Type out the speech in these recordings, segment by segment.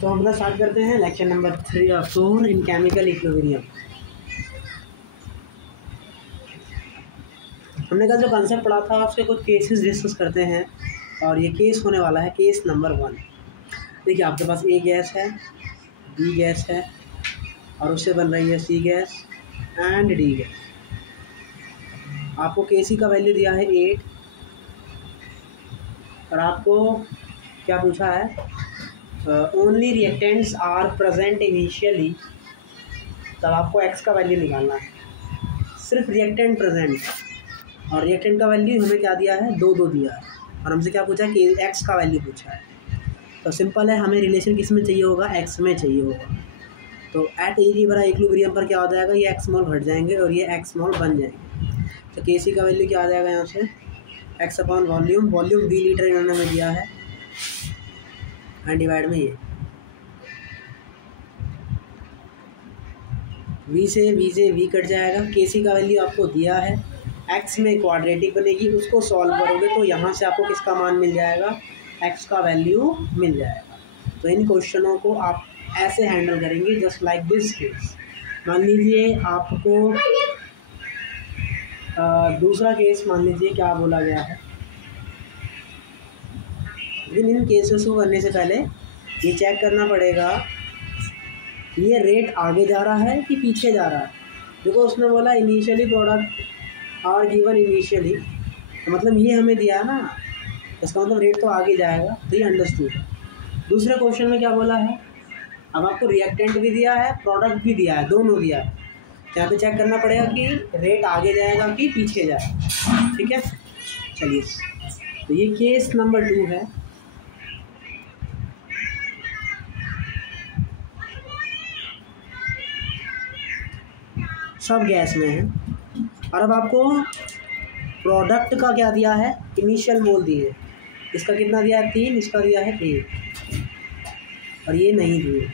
तो हम लोग स्टार्ट करते हैं लेक्चर नंबर 3 और 4 इन केमिकल इक्विलिब्रियम। हमने कल जो कॉन्सेप्ट पढ़ा था उसके कुछ केसेस डिस्कस करते हैं और ये केस होने वाला है केस नंबर 1। देखिए आपके पास ए गैस है, बी गैस है और उससे बन रही है सी गैस एंड डी गैस। आपको के सी का वैल्यू दिया है 8 और आपको क्या पूछा है, only reactants are present initially, तब आपको एक्स का वैल्यू निकालना है। सिर्फ रिएक्टेंट प्रेजेंट, और रिएक्टेंट का वैल्यू हमें क्या दिया है, 2 दिया है और हमसे क्या पूछा है कि एक्स का वैल्यू पूछा है। तो सिंपल है, हमें रिलेशन किस में चाहिए होगा, एक्स में चाहिए होगा। तो एट इक्विलिब्रियम पर क्या हो जाएगा, ये एक्स मॉल घट जाएंगे और ये एक्स मॉल बन जाएंगे। तो के सी का वैल्यू क्या आ जाएगा यहाँ से, x upon volume, volume 20 litre इन्होंने हमें दिया है एंड डिवाइड में ये वी से वी कट जाएगा। के सी का वैल्यू आपको दिया है, एक्स में क्वाड्रेटिक बनेगी, उसको सॉल्व करोगे तो यहाँ से आपको किसका मान मिल जाएगा, एक्स का वैल्यू मिल जाएगा। तो इन क्वेश्चनों को आप ऐसे हैंडल करेंगे जस्ट लाइक दिस केस। मान लीजिए आपको दूसरा केस मान लीजिए क्या बोला गया है, लेकिन इन केसेस को करने से पहले ये चेक करना पड़ेगा ये रेट आगे जा रहा है कि पीछे जा रहा है। देखो उसने बोला initially product are given initially, तो मतलब ये हमें दिया है ना, इसका मतलब रेट तो आगे जाएगा, तो ये अंडरस्टूड। दूसरे क्वेश्चन में क्या बोला है, अब आपको रिएक्टेंट भी दिया है, प्रोडक्ट भी दिया है, दोनों दिया है। तो यहाँ पे चेक करना पड़ेगा कि रेट आगे जाएगा कि पीछे जाएगा। ठीक है, चलिए तो ये केस नंबर 2 है। सब गैस में है और अब आपको प्रोडक्ट का क्या दिया है, इनिशियल मोल दिए। इसका कितना दिया है, 3, इसका दिया है 1 और ये नहीं दिए।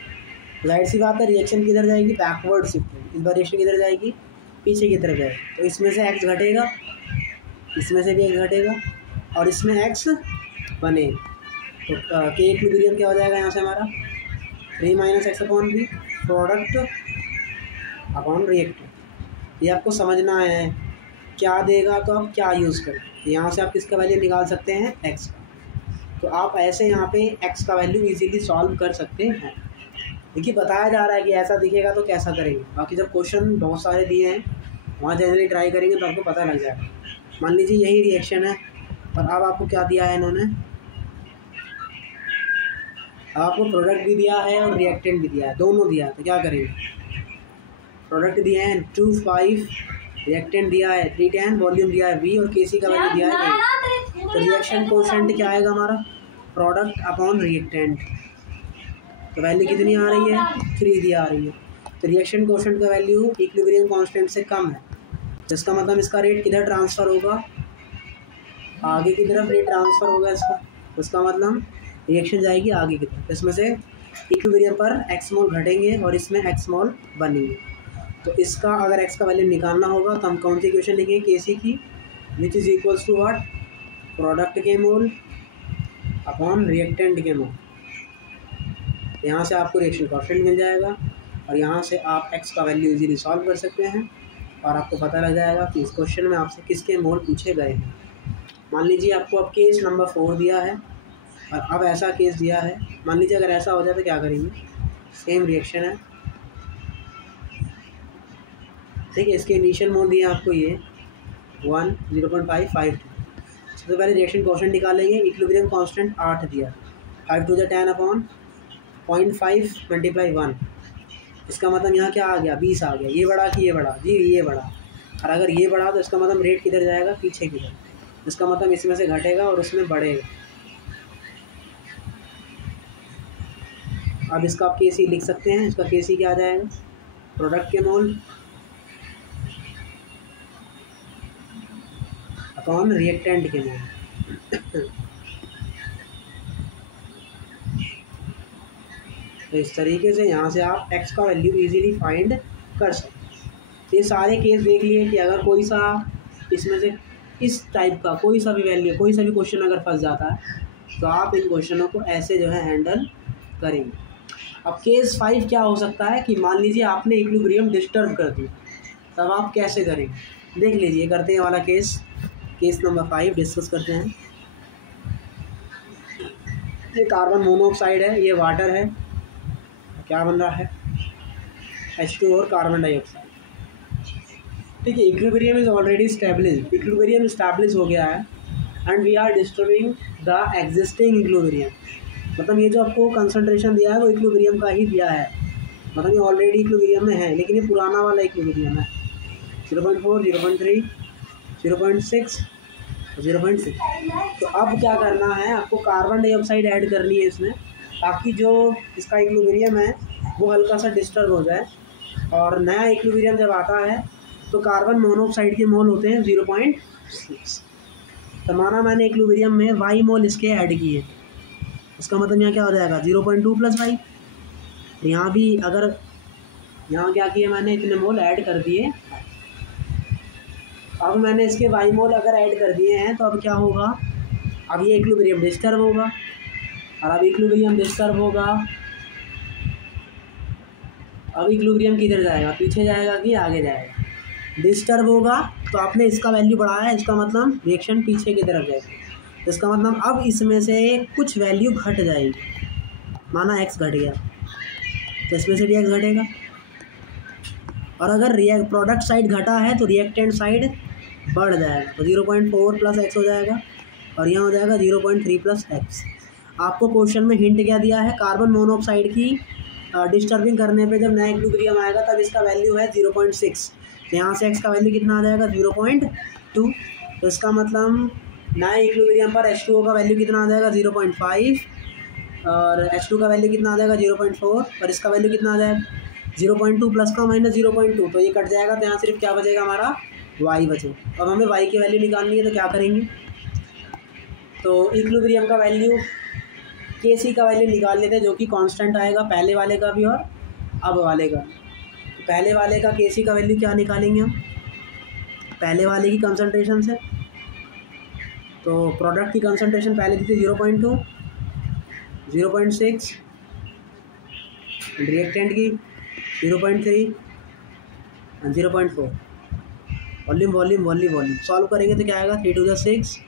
जाहिर सी बात है रिएक्शन किधर जाएगी, बैकवर्ड शिफ्ट। इस बार रिएक्शन किधर जाएगी, पीछे की तरफ जाएगी। तो इसमें से एक्स घटेगा, इसमें से भी एक्स घटेगा और इसमें एक्स बनेगा। तो के इक्विलिब्रियम क्या हो जाएगा यहाँ से हमारा, 3 - x upon B, product upon reactant. ये आपको समझना है क्या देगा तो आप क्या यूज़ करें। यहाँ से आप किसका वैल्यू निकाल सकते हैं, एक्स का। तो आप ऐसे यहाँ पे एक्स का वैल्यू इजीली सॉल्व कर सकते हैं। देखिए बताया जा रहा है कि ऐसा दिखेगा तो कैसा करेंगे, बाकी जब क्वेश्चन बहुत सारे दिए हैं वहाँ जनरली ट्राई करेंगे तो आपको पता लग जाएगा। मान लीजिए यही रिएक्शन है और अब आपको क्या दिया है इन्होंने, आपको प्रोडक्ट भी दिया है और रिएक्टेंट भी दिया है, दोनों दिया है। तो क्या करेंगे, प्रोडक्ट दिए हैं 2,5, रिएक्टेंट दिया है 310, वॉल्यूम दिया है V और केसी का वैल्यू दिया है 8। तो रिएक्शन कोएफिशिएंट क्या आएगा हमारा, प्रोडक्ट अपॉन रिएक्टेंट। तो वैल्यू कितनी आ रही है, 3 दिया आ रही है। तो रिएक्शन कोएफिशिएंट का वैल्यू इक्विलिब्रियम कांस्टेंट से कम है, जिसका मतलब इसका रेट किधर ट्रांसफ़र होगा, आगे की तरफ रेट ट्रांसफ़र होगा इसका। उसका मतलब रिएक्शन जाएगी आगे की तरफ। इसमें से इक्विलिब्रियम पर एक्स मोल घटेंगे और इसमें एक्स मोल बनेंगे। तो इसका अगर एक्स का वैल्यू निकालना होगा तो हम कौन सी इक्वेशन लिखेंगे, के सी की, which is equals to what, product के मोल अपॉन रिएक्टेंट के मोल। यहाँ से आपको रिएक्शन कोएफिशिएंट मिल जाएगा और यहाँ से आप एक्स का वैल्यू इजीली सॉल्व कर सकते हैं और आपको पता लग जाएगा कि इस क्वेश्चन में आपसे किसके मोल पूछे गए हैं। मान लीजिए आपको अब केस नंबर 4 दिया है और अब ऐसा केस दिया है। मान लीजिए अगर ऐसा हो जाए तो क्या करेंगे, सेम रिएक्शन है, ठीक है। इसके इनिशियल मोल दिए आपको ये 1, 0.5, 5। सबसे पहले रिएक्शन कोएफिशिएंट निकालेंगे। इक्विलिब्रियम कांस्टेंट 8 दिया, 5 × 10 अपॉन 0.5 × 1। इसका मतलब यहाँ क्या आ गया, 20 आ गया। ये बढ़ा कि ये बढ़ा, जी ये बढ़ा। और अगर ये बढ़ा तो इसका मतलब रेट किधर जाएगा, पीछे की तरफ। इसका मतलब इसमें से घटेगा और उसमें बढ़ेगा। अब इसका आप के सी लिख सकते हैं। इसका के सी क्या आ जाएगा, प्रोडक्ट के मोल अपॉन रिएक्टेंट के मोल। तो इस तरीके से यहाँ से आप एक्स का वैल्यू इजीली फाइंड कर सकते हैं। ये सारे केस देख लिए कि अगर कोई सा इसमें से इस टाइप का कोई सा भी वैल्यू, कोई सा भी क्वेश्चन अगर फंस जाता है तो आप इन क्वेश्चनों को ऐसे जो है हैंडल करेंगे। अब केस 5 क्या हो सकता है कि मान लीजिए आपने इक्विलिब्रियम डिस्टर्ब कर दिया, तब आप कैसे करेंगे देख लीजिए। करते हैं वाला केस नंबर 5 डिस्कस करते हैं। ये कार्बन मोनोऑक्साइड है, ये वाटर है, क्या बन रहा है H2 और कार्बन डाइऑक्साइड। ठीक है, equilibrium is already established, equilibrium establish हो गया है and we are disturbing the existing equilibrium. मतलब ये जो आपको कंसंट्रेशन दिया है वो इक्विलिब्रियम का ही दिया है, मतलब ये ऑलरेडी इक्विलिब्रियम में है, लेकिन ये पुराना वाला इक्विलिब्रियम है 0.4, 0.3, 0.6, 0.6। तो अब क्या करना है, आपको कार्बन डाइऑक्साइड ऐड करनी है इसमें, ताकि जो इसका इक्विलिब्रियम है वो हल्का सा डिस्टर्ब हो जाए। और नया इक्विलिब्रियम जब आता है तो कार्बन मोनोऑक्साइड के मोल होते हैं 0.6। तो माना मैंने इक्विलिब्रियम में वाई मोल इसके ऐड किए, उसका मतलब यहाँ क्या हो जाएगा 0.2 + वाई। यहाँ भी अगर यहाँ क्या किया मैंने, इतने मोल ऐड कर दिए। अब मैंने इसके वाई मोल अगर ऐड कर दिए हैं तो अब क्या होगा, अब ये इक्विलिब्रियम डिस्टर्ब होगा, और अब इक्विलिब्रियम डिस्टर्ब होगा, अब इक्विलिब्रियम किधर जाएगा, पीछे जाएगा कि आगे जाएगा, डिस्टर्ब होगा। तो आपने इसका वैल्यू बढ़ाया है, इसका मतलब रिएक्शन पीछे की तरफ जाएगी। इसका मतलब अब इसमें से कुछ वैल्यू घट जाएगी, माना x घट गया तो इसमें से भी x घटेगा। और अगर प्रोडक्ट साइड घटा है तो रिएक्टेंट साइड बढ़ जाएगा, तो 0.4 + x हो जाएगा, और यहाँ हो जाएगा 0.3 + x। आपको क्वेश्चन में हिंट क्या दिया है, कार्बन मोनोऑक्साइड की डिस्टर्बिंग करने पे जब नया इक्विलिब्रियम आएगा तब इसका वैल्यू है 0.6। तो यहाँ से x का वैल्यू कितना आ जाएगा 0.2। तो इसका मतलब नए इक्विलिब्रियम पर H2O का वैल्यू कितना आ जाएगा 0.5, और H2 का वैल्यू कितना आ जाएगा 0.4, और इसका वैल्यू कितना आ जाएगा 0.2 प्लस का माइनस 0.2। तो ये कट जाएगा, तो यहाँ सिर्फ क्या बचेगा हमारा y बचेगा। अब हमें y की वैल्यू निकालनी है, तो क्या करेंगे, तो इक्विलिब्रियम का वैल्यू Kc का वैल्यू निकाल लेते हैं, जो कि कांस्टेंट आएगा पहले वाले का भी और अब वाले का। तो पहले वाले का Kc का वैल्यू क्या निकालेंगे हम, पहले वाले की कंसंट्रेशन से। तो प्रोडक्ट की कंसंट्रेशन पहले थी 0.2, 0.6, रिएक्टेंट की 0.3 और 0.4। Volume volume volume volume solve करेंगे तो क्या आएगा 3 × 6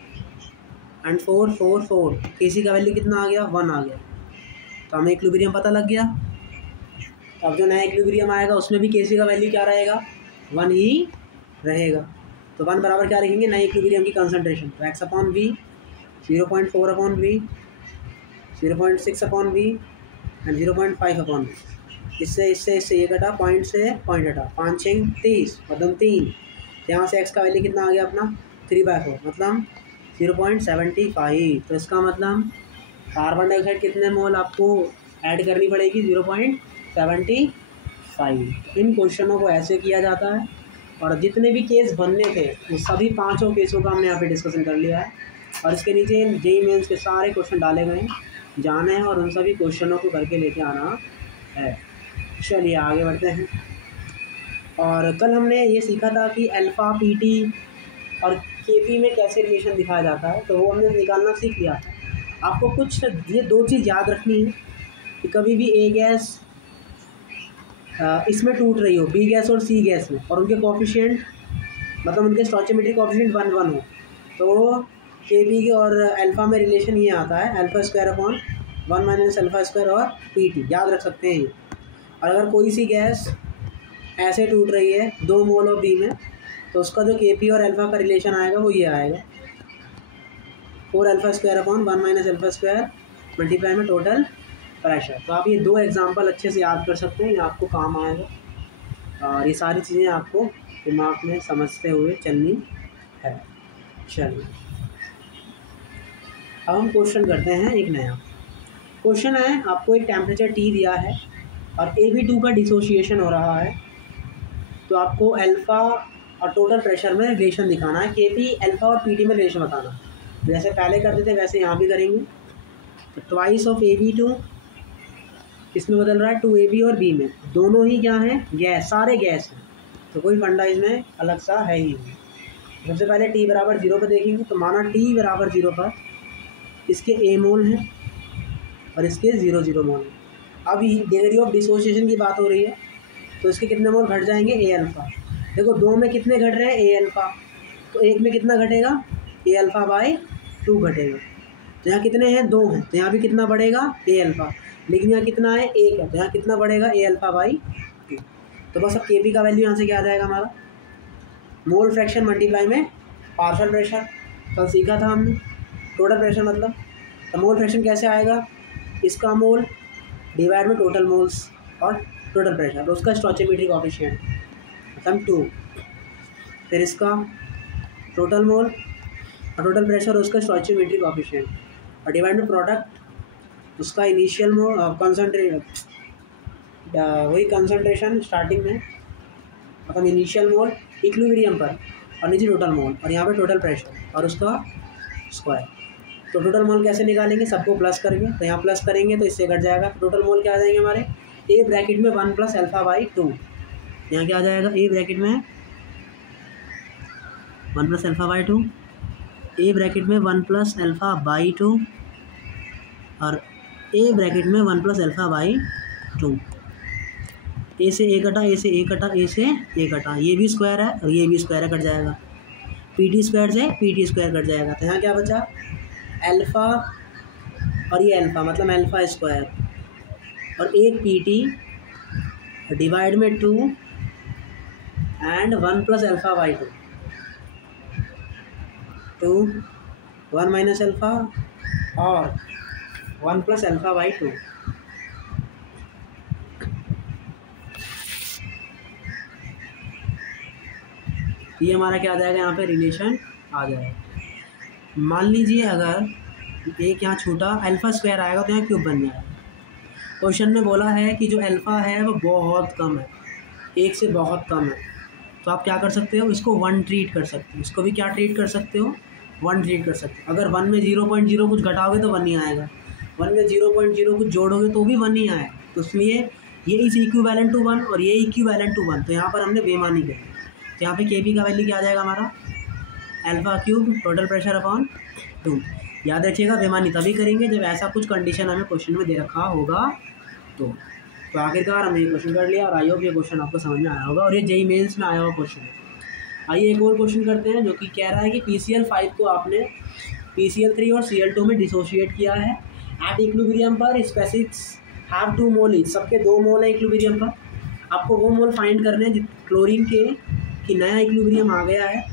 एंड 4 4 4। Kc का वैल्यू कितना आ गया 1 आ गया। तो हमें इक्विलिब्रियम पता लग गया। अब जो नया इक्विलिब्रियम आएगा उसमें भी Kc का वैल्यू क्या रहेगा 1 ही रहेगा। तो 1 बराबर क्या लिखेंगे, नए इक्विलिब्रियम की कंसंट्रेशन, तो x/v, 0.4/v, 0.6/v and 0.5/v। इससे ये कटा, पॉइंट से पॉइंट हटा, 5 6 30 और 3। यहाँ से x का वैल्यू कितना आ गया अपना 3/4, मतलब 0.75। तो इसका मतलब कार्बन डाइऑक्साइड कितने मोल आपको ऐड करनी पड़ेगी 0.75। इन क्वेश्चनों को ऐसे किया जाता है। और जितने भी केस बनने थे वो सभी 5 केसों का हमने यहाँ पे डिस्कशन कर लिया है, और इसके नीचे जेईई मेंस के सारे क्वेश्चन डाले गए हैं, जाने हैं और उन सभी क्वेश्चनों को करके लेके आना है। चलिए आगे बढ़ते हैं। और कल हमने ये सीखा था कि अल्फ़ा पीटी और केपी में कैसे रिलेशन दिखाया जाता है, तो वो हमने निकालना सीख लिया था। आपको कुछ ये 2 चीज़ याद रखनी है कि कभी भी ए गैस इसमें टूट रही हो, बी गैस और सी गैस में, और उनके कोफिशिएंट मतलब उनके स्टोइचियोमेट्रिक कोफिशिएंट 1 1 हो, तो केपी के और अल्फ़ा में रिलेशन ये आता है α² / 1 - α² और पीटी, याद रख सकते हैं ये। और अगर कोई सी गैस ऐसे टूट रही है 2 मोल और बी में, तो उसका जो केपी और अल्फ़ा का रिलेशन आएगा वो ये आएगा 4α² / 1 - α² मल्टीप्लाई में टोटल प्रेशर। तो आप ये 2 एग्जांपल अच्छे से याद कर सकते हैं, ये आपको काम आएगा। और ये सारी चीज़ें आपको दिमाग में समझते हुए चलनी है। चलिए अब हम क्वेश्चन करते हैं। एक नया क्वेश्चन है, आपको एक टेम्परेचर T दिया है और AB2 का डिसोसिएशन हो रहा है, तो आपको अल्फ़ा और टोटल प्रेशर में रिलेशन दिखाना है। केपी अल्फ़ा और पीटी में रिलेशन बताना, जैसे पहले करते थे वैसे यहाँ भी करेंगे। तो ट्वाइस ऑफ AB2 इसमें बदल रहा है 2AB और B में, दोनों ही क्या हैं गैस, सारे गैस हैं, तो कोई फंडा इसमें अलग सा है ही नहीं। सबसे पहले T = 0 पर देखेंगे, तो माना T = 0 पर इसके A मोल हैं और इसके 0 0 मोल हैं। अब डिग्री ऑफ डिसोसिएशन की बात हो रही है, तो इसके कितने मोल घट जाएंगे, ए अल्फ़ा। देखो 2 में कितने घट रहे हैं, ए अल्फ़ा, तो 1 में कितना घटेगा, ए अल्फ़ा बाई 2 घटेगा। तो यहाँ कितने हैं, 2 हैं, तो यहाँ भी कितना बढ़ेगा, ए अल्फ़ा। लेकिन यहाँ कितना है, 1 है, तो यहाँ कितना बढ़ेगा, ए अल्फ़ा बाई 2। तो बस अब के पी का वैल्यू यहाँ से क्या आ जाएगा हमारा, मोल फ्रैक्शन मल्टीप्लाई में पार्शियल प्रेशर, कल सीखा था हमने, टोटल प्रेशर मतलब। तो मोल फ्रैक्शन कैसे आएगा, इसका मोल डिवाइड में टोटल मोल्स और टोटल प्रेशर, तो उसका स्टोइचियोमेट्रिक कोएफिशिएंट मतलब 2, फिर इसका टोटल मोल और टोटल प्रेशर उसका स्टोइचियोमेट्रिक कोएफिशिएंट, और डिवाइड में प्रोडक्ट उसका इनिशियल मोल वही कंसंट्रेशन स्टार्टिंग में मतलब इनिशियल मोल इक्विलिब्रियम पर, और नीचे टोटल मोल, और यहाँ पे टोटल प्रेशर और उसका स्क्वायर। तो टोटल मोल कैसे निकालेंगे, सबको प्लस करेंगे, तो यहाँ प्लस करेंगे तो इससे घट जाएगा। टोटल मोल क्या आ जाएंगे हमारे, ए ब्रैकेट में 1 + अल्फ़ा बाई 2, यहाँ क्या आ जाएगा, ए ब्रैकेट में 1 + अल्फ़ा बाई 2, ए ब्रैकेट में 1 + अल्फ़ा बाई 2, और ए ब्रैकेट में 1 + अल्फ़ा बाई 2। ए से ए कटा, ए से ए कटा, ए से ए कटा, ये भी स्क्वायर है और ये भी स्क्वायर है, कट जाएगा। पी टी स्क्वायर से पी टी स्क्वायर कट जाएगा, तो यहाँ क्या बचा, अल्फ़ा और ये अल्फ़ा मतलब अल्फ़ा स्क्वायर, और एक पी टी डिवाइड में 2 एंड 1 + अल्फ़ा बाई 2, 2 1 - अल्फ़ा और 1 + अल्फ़ा बाई 2। ये हमारा क्या आ जाएगा, यहाँ पे रिलेशन आ जाएगा। मान लीजिए अगर एक यहाँ छोटा अल्फ़ा स्क्वायर आएगा तो यहाँ क्यूब बन जाएगा। क्वेश्चन में बोला है कि जो अल्फ़ा है वो बहुत कम है, 1 से बहुत कम है, तो आप क्या कर सकते हो, इसको 1 ट्रीट कर सकते हो, इसको भी क्या ट्रीट कर सकते हो, 1 ट्रीट कर सकते हो। अगर 1 में 0.0 कुछ घटाओगे तो 1 नहीं आएगा, 1 में 0.0 कुछ जोड़ोगे तो भी 1 नहीं आएगा। तो इसलिए ये इज इक्विवेलेंट टू 1 और ये इक्विवेलेंट टू 1, तो यहाँ पर हमने बेईमानी करी। तो यहाँ पे के पी का वैल्यू क्या आ जाएगा हमारा, alpha cube total pressure upon 2। याद रखिएगा बेईमानी तभी करेंगे जब ऐसा कुछ कंडीशन हमें क्वेश्चन में दे रखा होगा। तो आखिरकार हमने ये क्वेश्चन कर लिया, और आई होप ये क्वेश्चन आपको समझ में आया होगा, और ये जेईई मेंस में आया हुआ क्वेश्चन है। आइए एक और क्वेश्चन करते हैं, जो कि कह रहा है कि PCl5 को आपने PCl3 और Cl2 में डिसोशिएट किया है। एट इक्विलिब्रियम पर स्पेसिफिक्स हैव 2 मोल ईच, सबके 2 मोल है इक्विलिब्रियम पर। आपको वो मोल फाइंड करने हैं क्लोरीन के कि नया इक्विलिब्रियम आ गया है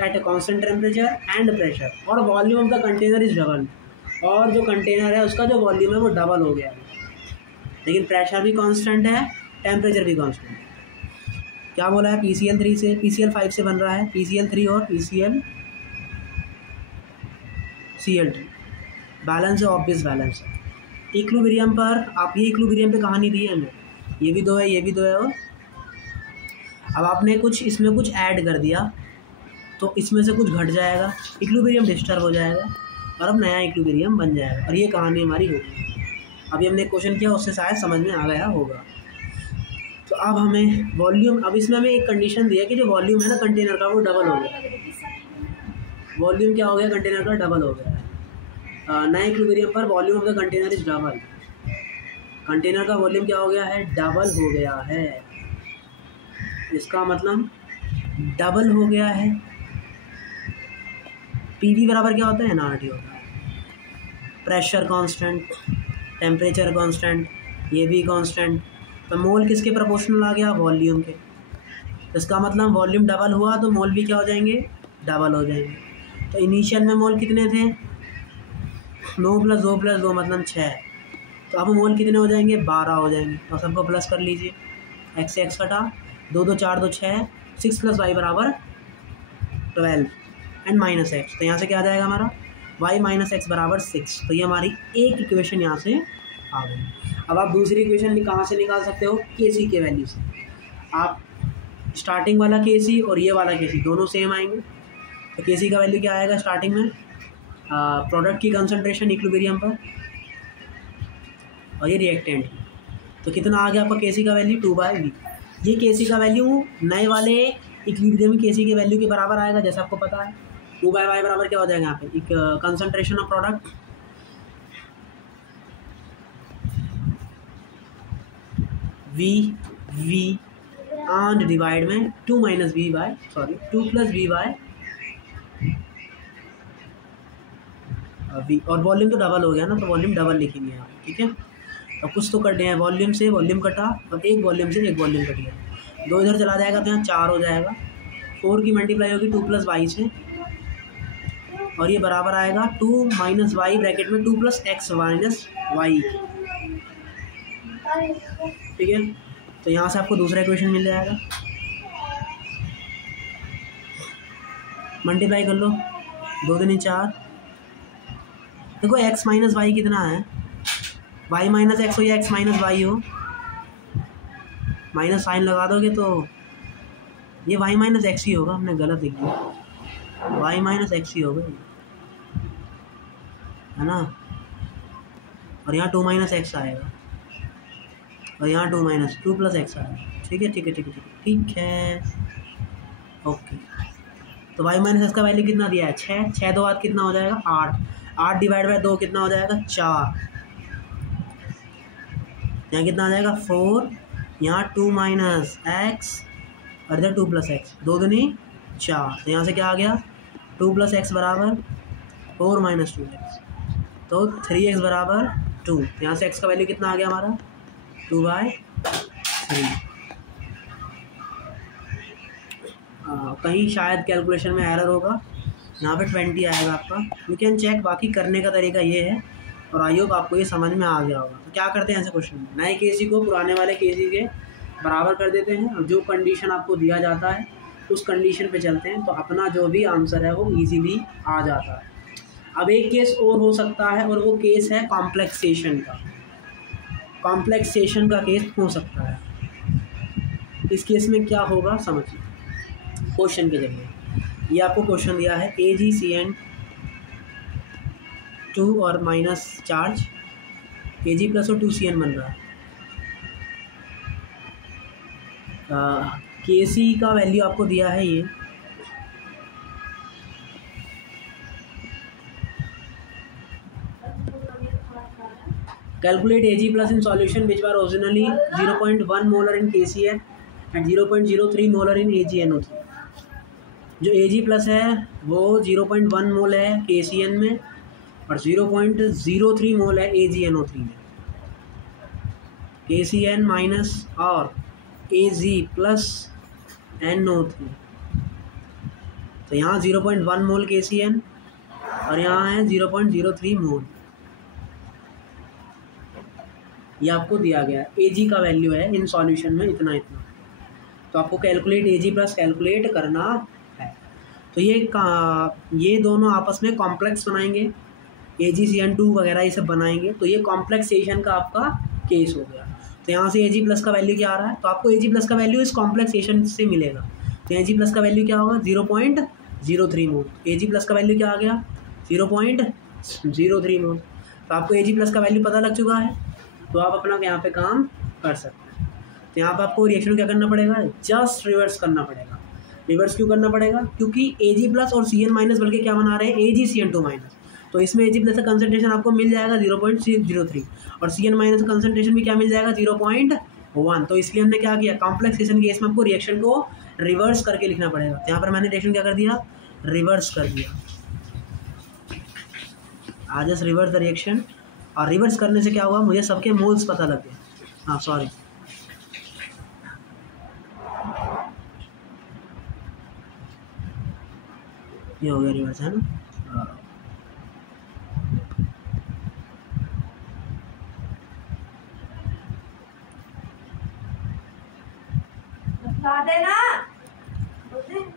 at a constant temperature and pressure, और volume of the container is double, और जो कंटेनर है उसका जो वॉल्यूम है वो डबल हो गया है, लेकिन प्रेशर भी कांस्टेंट है, टेम्परेचर भी कांस्टेंट है। क्या बोला है, PCl3 से PCl5 से बन रहा है, PCl3 और Cl2 बैलेंस है, ऑब्वियस बैलेंस है। इक्विलिब्रियम पर आप ये इक्विलिब्रियम पे कहानी दी है हमें, ये भी 2 है, ये भी 2 है, और अब आपने कुछ इसमें कुछ ऐड कर दिया तो इसमें से कुछ घट जाएगा, इक्विलिब्रियम डिस्टर्ब हो जाएगा, और अब नया इक्विलिब्रियम बन जाएगा, और ये कहानी हमारी होगी। अभी हमने क्वेश्चन किया उससे शायद समझ में आ गया होगा। तो अब हमें वॉल्यूम, अब इसमें हमें एक कंडीशन दी है कि जो वॉल्यूम है ना कंटेनर का वो डबल हो गया। वॉल्यूम क्या हो गया, कंटेनर का डबल हो गया है। नए इक्विलिब्रियम पर volume of the container is double, container का वॉल्यूम क्या हो गया है, डबल हो गया है। इसका मतलब डबल हो गया है। पीवी बराबर क्या होता है, एनआरटी होता है। प्रेशर कांस्टेंट, टेम्परेचर कांस्टेंट, ये भी कांस्टेंट, तो मोल किसके प्रोपोर्शनल आ गया, वॉल्यूम के। इसका मतलब वॉल्यूम डबल हुआ तो मोल भी क्या हो जाएंगे, डबल हो जाएंगे। तो इनिशियल में मोल कितने थे, 9 + 2 + 2 मतलब 6, तो अब मोल कितने हो जाएंगे, 12 हो जाएंगे। तो सबको प्लस कर लीजिए, x से x कटा, 2 2 4 2 6, 6 + y = 12 एंड -x, तो यहाँ से क्या आ जाएगा हमारा, y - x = 6। तो ये हमारी एक इक्वेशन यहाँ से आ गई। अब आप दूसरी इक्वेशन कहाँ से निकाल सकते हो, Kc के वैल्यू से। आप स्टार्टिंग वाला Kc और ये वाला Kc दोनों सेम आएंगे, तो Kc का वैल्यू क्या आएगा स्टार्टिंग में, प्रोडक्ट की कंसंट्रेशन इक्विलिब्रियम पर, और ये रिएक्टेंट, तो कितना आ गया आपका Kc का वैल्यू, 2/V। ये Kc का वैल्यू नए वाले इक्विलिब्रियम Kc के वैल्यू के बराबर आएगा, जैसा आपको पता है। 2/Y बराबर क्या हो जाएगा यहाँ पे, एक concentration of product V and divide में 2 प्लस वी बाय वी, और वॉल्यूम तो डबल हो गया ना, तो वॉल्यूम डबल लिखेंगे यहाँ, ठीक है। अब कुछ तो कट हैं, वॉल्यूम से वॉल्यूम कटा, अब एक वॉल्यूम से एक वॉल्यूम कट गया, 2 इधर चला जाएगा तो यहाँ 4 हो जाएगा, 4 की मल्टीप्लाई होगी 2 प्लस वाई से, और ये बराबर आएगा 2 माइनस वाई ब्रैकेट में 2 प्लस एक्स माइनस वाई, ठीक है। तो यहाँ से आपको दूसरा इक्वेशन मिल जाएगा, मल्टीप्लाई कर लो, 2 दूनी 4, देखो x माइनस वाई कितना है, y माइनस एक्स हो या x माइनस वाई हो, माइनस साइन लगा दोगे तो ये y माइनस एक्स ही होगा, हमने गलत लिख दिया, y माइनस एक्स ही होगा, है ना। और यहाँ 2 माइनस एक्स आएगा, और यहाँ 2 प्लस एक्स आएगा, ठीक है ठीक है ठीक है ठीक है, ओके। तो y माइनस एक्स का वैल्यू कितना दिया है, 6, 6 2 8 कितना हो जाएगा 8, 8 डिवाइड बाय 2 कितना हो जाएगा 4, यहाँ कितना आ जाएगा 4, यहाँ 2 माइनस एक्स और इधर 2 प्लस एक्स, 2 दूनी 4, तो यहाँ से क्या आ गया 2 प्लस एक्स बराबर 4 माइनस 2x, तो 3x बराबर 2, तो यहाँ से x का वैल्यू कितना आ गया हमारा 2/3। कहीं शायद कैलकुलेशन में एरर होगा, यहाँ पे 20 आएगा आपका, यू कैन चेक। बाकी करने का तरीका ये है, और आई होप आपको ये समझ में आ गया होगा। तो क्या करते हैं ऐसे क्वेश्चन में, नए केसी को पुराने वाले केसी के बराबर कर देते हैं, और जो कंडीशन आपको दिया जाता है उस कंडीशन पे चलते हैं, तो अपना जो भी आंसर है वो इजीली आ जाता है। अब एक केस और हो सकता है, और वो केस है कॉम्प्लेक्सेशन का, कॉम्प्लेक्सेशन का केस हो सकता है। इस केस में क्या होगा समझिए, क्वेश्चन के जरिए ये आपको क्वेश्चन दिया है AgCN2 और माइनस चार्ज, Ag प्लस और 2Cn बन रहा है, Kc का वैल्यू आपको दिया है ये, calculate Ag plus in solution which were originally 0.1 molar in KCN and 0.03 molar in AgNO3। जो Ag प्लस है वो 0.1 मोल है KCN में, और 0.03 मोल है AgNO3 में। KCN माइनस और Ag प्लस NO3, तो यहाँ 0.1 मोल KCN और यहाँ है 0.03 मोल, ये आपको दिया गया है। Ag का वैल्यू है इन सॉल्यूशन में इतना, तो आपको कैलकुलेट Ag प्लस कैलकुलेट करना है। तो ये दोनों आपस में कॉम्प्लेक्स बनाएंगे, AgCN2 वगैरह ये सब बनाएंगे, तो ये कॉम्प्लेक्सेशन का आपका केस हो गया। तो यहाँ से Ag प्लस का वैल्यू क्या आ रहा है, तो आपको Ag प्लस का वैल्यू इस कॉम्प्लेक्सेशन से मिलेगा। तो Ag प्लस का वैल्यू क्या होगा 0.03 मोल, Ag प्लस का वैल्यू क्या आ गया 0.03 मोल। तो आपको Ag प्लस का वैल्यू पता लग चुका है, तो आप अपना यहाँ पे काम कर सकते हैं। तो यहाँ पे आपको रिएक्शन क्या करना पड़ेगा, जस्ट रिवर्स करना पड़ेगा। रिवर्स क्यों करना पड़ेगा, क्योंकि Ag प्लस और Cn माइनस बल्कि क्या बना रहे हैं AgCN2 माइनस, तो इसमें Ag प्लस का कंसनट्रेशन आपको मिल जाएगा 0.03 और Cn माइनस का कंसनट्रेशन भी क्या मिल जाएगा 0.1। तो इसलिए हमने क्या किया, कॉम्प्लेक्सेशन केस में आपको रिएक्शन को रिवर्स करके लिखना पड़ेगा। तो यहाँ पर मैंने रिएक्शन क्या कर दिया, रिवर्स कर दिया। आज जस्ट रिवर्स द रिएक्शन, और रिवर्स करने से क्या हुआ, मुझे सबके मोल्स पता लग गए। हाँ सॉरी, ये हो गया रिवर्स, है ना।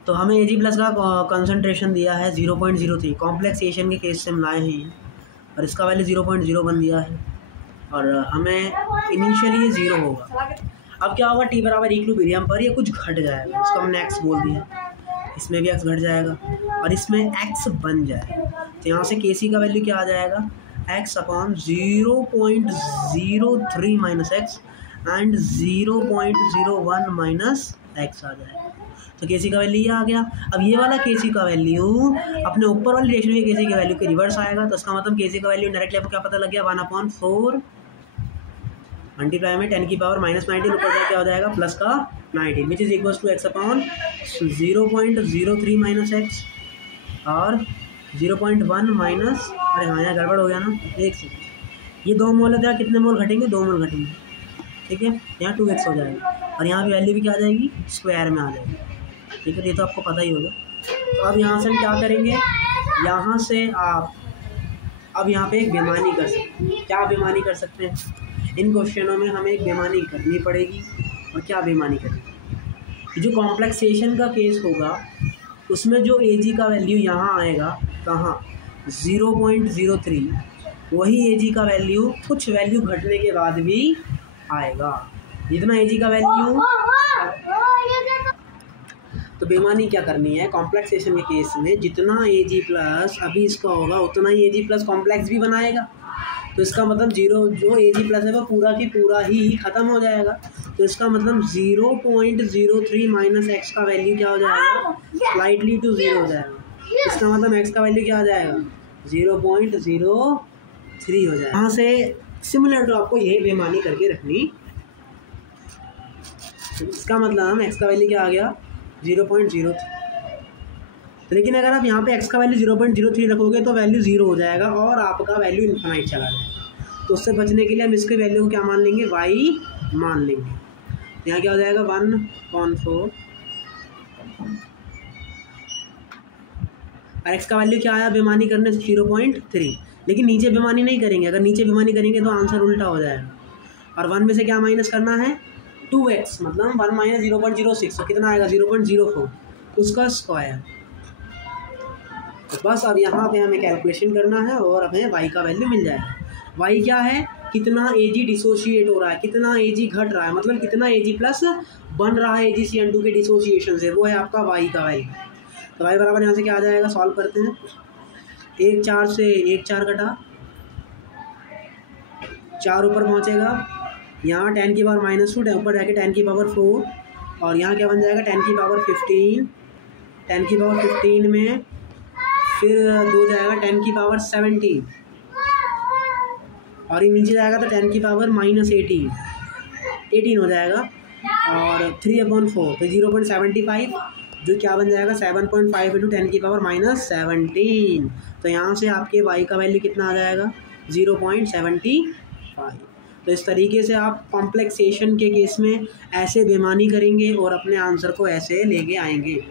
तो हमें Ag प्लस का कंसंट्रेशन दिया है 0.03, कॉम्प्लेक्सेशन के केस से हम लाए हैं, और इसका वैल्यू 0.01 दिया है, और हमें इनिशियली ये 0 होगा। अब क्या होगा, t बराबर इक्विलिब्रियम पर ये कुछ घट जाएगा, इसको हमने x बोल दिया, इसमें भी x घट जाएगा और इसमें x बन जाएगा। तो यहाँ से Kc का वैल्यू क्या आ जाएगा, x upon 0.03 minus x and 0.01 minus x आ जाएगा। तो Kc का वैल्यू ये आ गया। अब ये वाला Kc का वैल्यू अपने ऊपर वाली रिएक्शन में Kc के वैल्यू के रिवर्स आएगा, तो इसका मतलब Kc का वैल्यू डायरेक्टली आपको क्या पता लग गया, 1/4 मल्टीप्लाई में 10 की पावर -19 ऊपर जाके क्या हो जाएगा प्लस का 19 which is equals to x upon 0.03 minus X और 0.1 माइनस, अरे हाँ यहाँ गड़बड़ हो गया ना, एक सेकेंड, ये 2 मोल है, कितने मोल घटेंगे, 2 मोल घटेंगे, ठीक है, यहाँ 2x हो जाएगा और यहाँ भी वैल्यू भी क्या आ जाएगी, स्क्वायर में आ जाएगी, ठीक है, ये तो आपको पता ही होगा। तो अब यहाँ से हम क्या करेंगे, यहाँ से आप अब यहाँ पे एक बेईमानी कर सकते हैं। क्या बेईमानी कर सकते हैं, इन क्वेश्चनों में हमें एक बेईमानी करनी पड़ेगी। और क्या बेईमानी करेंगे, जो कॉम्प्लेक्सेशन का केस होगा उसमें जो एजी का वैल्यू यहाँ आएगा, कहाँ, 0.03, वही एजी का वैल्यू कुछ वैल्यू घटने के बाद भी आएगा, जितना एजी का वैल्यू। तो बेईमानी क्या करनी है, कॉम्प्लेक्सेशन के केस में जितना एजी प्लस अभी इसका होगा उतना ही एजी प्लस कॉम्प्लेक्स भी बनाएगा। तो इसका मतलब जो एजी प्लस है वो पूरा की पूरा ही ख़त्म हो जाएगा। तो इसका मतलब 0.03 माइनस एक्स का वैल्यू क्या हो जाएगा, स्लाइटली टू 0 हो जाएगा। इसका मतलब एक्स का वैल्यू क्या हो जाएगा, 0.03 हो जाएगा। यहाँ से सिमिलर टू आपको यही बेईमानी करके रखनी। इसका मतलब एक्स का वैल्यू क्या आ गया, 0.03। लेकिन अगर आप यहाँ पे x का वैल्यू 0.03 रखोगे तो वैल्यू 0 हो जाएगा और आपका वैल्यू इन्फिनाइट चला जाएगा। तो उससे बचने के लिए हम इसके वैल्यू को क्या मान लेंगे, y मान लेंगे। यहाँ क्या हो जाएगा 1/4 और x का वैल्यू क्या आया बेईमानी करने से 0.3। लेकिन नीचे बेईमानी नहीं करेंगे, अगर नीचे बेईमानी करेंगे तो आंसर उल्टा हो जाएगा। और 1 में से क्या माइनस करना है, 2x, मतलब 1 माइनस 0.06, तो कितना आएगा 0.04, उसका स्क्वायर। तो बस अब यहाँ पे हमें कैलकुलेशन करना है और हमें y का वैल्यू मिल जाएगा। y क्या है, कितना एजी डिसोशिएट हो रहा है, कितना एजी घट रहा है, मतलब कितना एजी प्लस बन रहा है AgCN2 के डिसोसिएशन से, वो है आपका y का वैल्यू। तो y बराबर यहाँ से क्या आ जाएगा, सॉल्व करते हैं। 1 4 से 1 4 कटा, 4 ऊपर पहुँचेगा, यहाँ 10 की पावर -2, ऊपर जाके 10 की पावर 4 और यहाँ क्या बन जाएगा 10 की पावर 15, 10 की पावर 15 में फिर 2 जाएगा 10 की पावर 17 और ये नीचे जाएगा तो 10 की पावर -18 हो जाएगा और 3/4 तो 0.75, जो क्या बन जाएगा 7.5 इंटू 10 की पावर -17। तो यहाँ से आपके y का वैल्यू कितना आ जाएगा, 0.75। तो इस तरीके से आप कॉम्प्लेक्सेशन के केस में ऐसे बेईमानी करेंगे और अपने आंसर को ऐसे लेके आएंगे।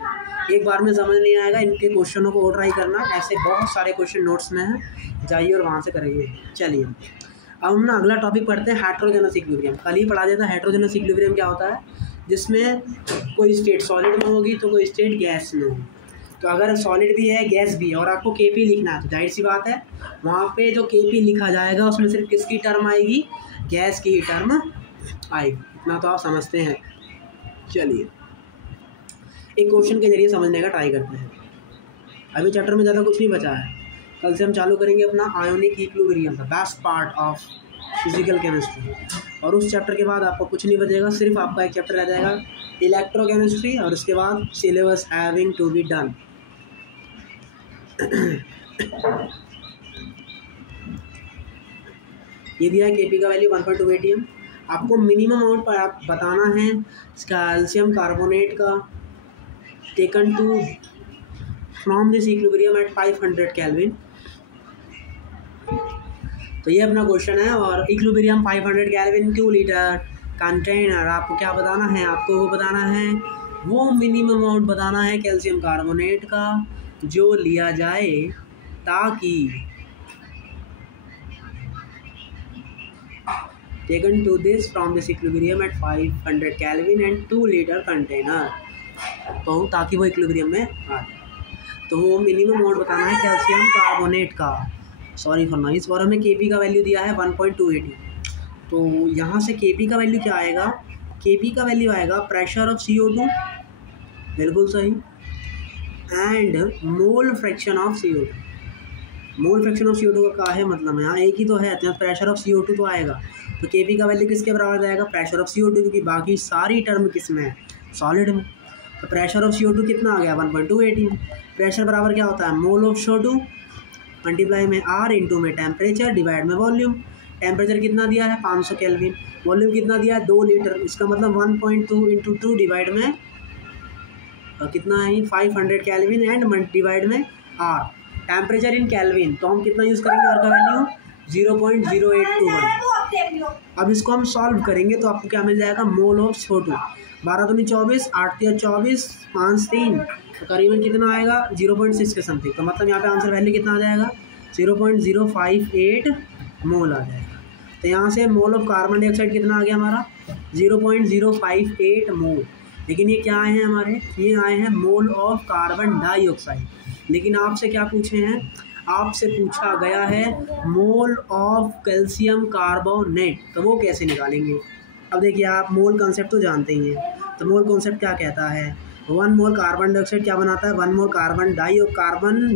एक बार में समझ नहीं आएगा, इनके क्वेश्चनों को और ट्राई करना, ऐसे बहुत सारे क्वेश्चन नोट्स में हैं, जाइए और वहाँ से करेंगे। चलिए अब हम ना अगला टॉपिक पढ़ते हैं, हेटेरोजेनस इक्विलिब्रियम। कल ही पढ़ा देता हेटेरोजेनस इक्विलिब्रियम क्या होता है, जिसमें कोई स्टेट सॉलिड में होगी तो कोई स्टेट गैस में होगी। तो अगर सॉलिड भी है गैस भी है और आपको Kp लिखना है तो जाहिर सी बात है वहाँ पे जो Kp लिखा जाएगा उसमें सिर्फ किसकी टर्म आएगी, गैस की टर्म आएगी। इतना तो आप समझते हैं। चलिए एक क्वेश्चन के जरिए समझने का ट्राई करते हैं। अभी चैप्टर में ज़्यादा कुछ नहीं बचा है, कल से हम चालू करेंगे अपना ionic equilibrium, the best part of physical chemistry. और उस चैप्टर के बाद आपको कुछ नहीं बचेगा, सिर्फ आपका एक चैप्टर रह जाएगा इलेक्ट्रोकेमिस्ट्री और उसके बाद syllabus having to be done. ये दिया है Kp का वैल्यू 1.2 atm। आपको मिनिमम अमाउंट पर आप बताना है कैल्शियम कार्बोनेट का taken to from this equilibrium at 500 kelvin. तो ये अपना क्वेश्चन है और इक्विलिब्रियम 500 केल्विन 2 लीटर कंटेनर। आपको क्या बताना है, आपको वो बताना है, वो मिनिमम अमाउंट बताना है कैल्शियम कार्बोनेट का जो लिया जाए ताकि taken to this from this equilibrium at 500 Kelvin and 2 liter container। तो ताकि वो इक्विलिब्रियम में आ जाए, तो वो मिनिमम अमाउंट बताना है कैल्शियम कार्बोनेट का। Sorry for noise. और हमें Kp का वैल्यू दिया है 1.280। तो यहाँ से Kp का वैल्यू क्या आएगा, Kp का वैल्यू आएगा प्रेशर ऑफ CO2, बिल्कुल सही, and mole fraction of CO2। Mole fraction of CO2 का क्या है मतलब, यहाँ एक ही तो है, तो प्रेशर ऑफ CO2 तो आएगा। तो Kp का वैल्यू किसके बराबर जाएगा, प्रेशर ऑफ CO2, क्योंकि बाकी सारी टर्म किस में है, सॉलिड में। तो प्रेशर ऑफ CO2 कितना आ गया 1.280। प्रेशर बराबर क्या होता है, मोल ऑफ CO2 मल्टीप्लाई में R इंटू में टेम्परेचर डिवाइड में वॉल्यूम। टेम्परेचर कितना दिया है 500 केल्विन, वॉल्यूम कितना दिया है 2 लीटर, इसका मतलब 1.2 इंटू 2 डिवाइड में कितना है 500 केल्विन एंड डिवाइड में आर, टेम्परेचर इन केल्विन, तो हम कितना यूज़ करेंगे आर का वैल्यू 0.0821। अब इसको हम सॉल्व करेंगे तो आपको क्या मिल जाएगा मोल ऑफ CO2, 12 दूनी 24, 8 तिया 24, 5 3, तो करीबन कितना आएगा 0.6 के समथिंग, तो मतलब यहाँ पे आंसर वैल्यू कितना आ जाएगा 0.058 मोल आ जाएगा। तो यहाँ से मोल ऑफ कार्बन डाइऑक्साइड कितना आ गया हमारा 0.058 मोल। लेकिन ये क्या आए हैं हमारे, ये आए हैं मोल ऑफ कार्बन डाइऑक्साइड। लेकिन आपसे क्या पूछे हैं, आपसे पूछा गया है मोल ऑफ कैल्शियम कार्बोनेट, तो वो कैसे निकालेंगे। अब देखिए आप मोल कॉन्सेप्ट तो जानते ही हैं, तो मोल कॉन्सेप्ट क्या कहता है 1 मोल कार्बन डाइऑक्साइड क्या बनाता है 1 मोल कार्बन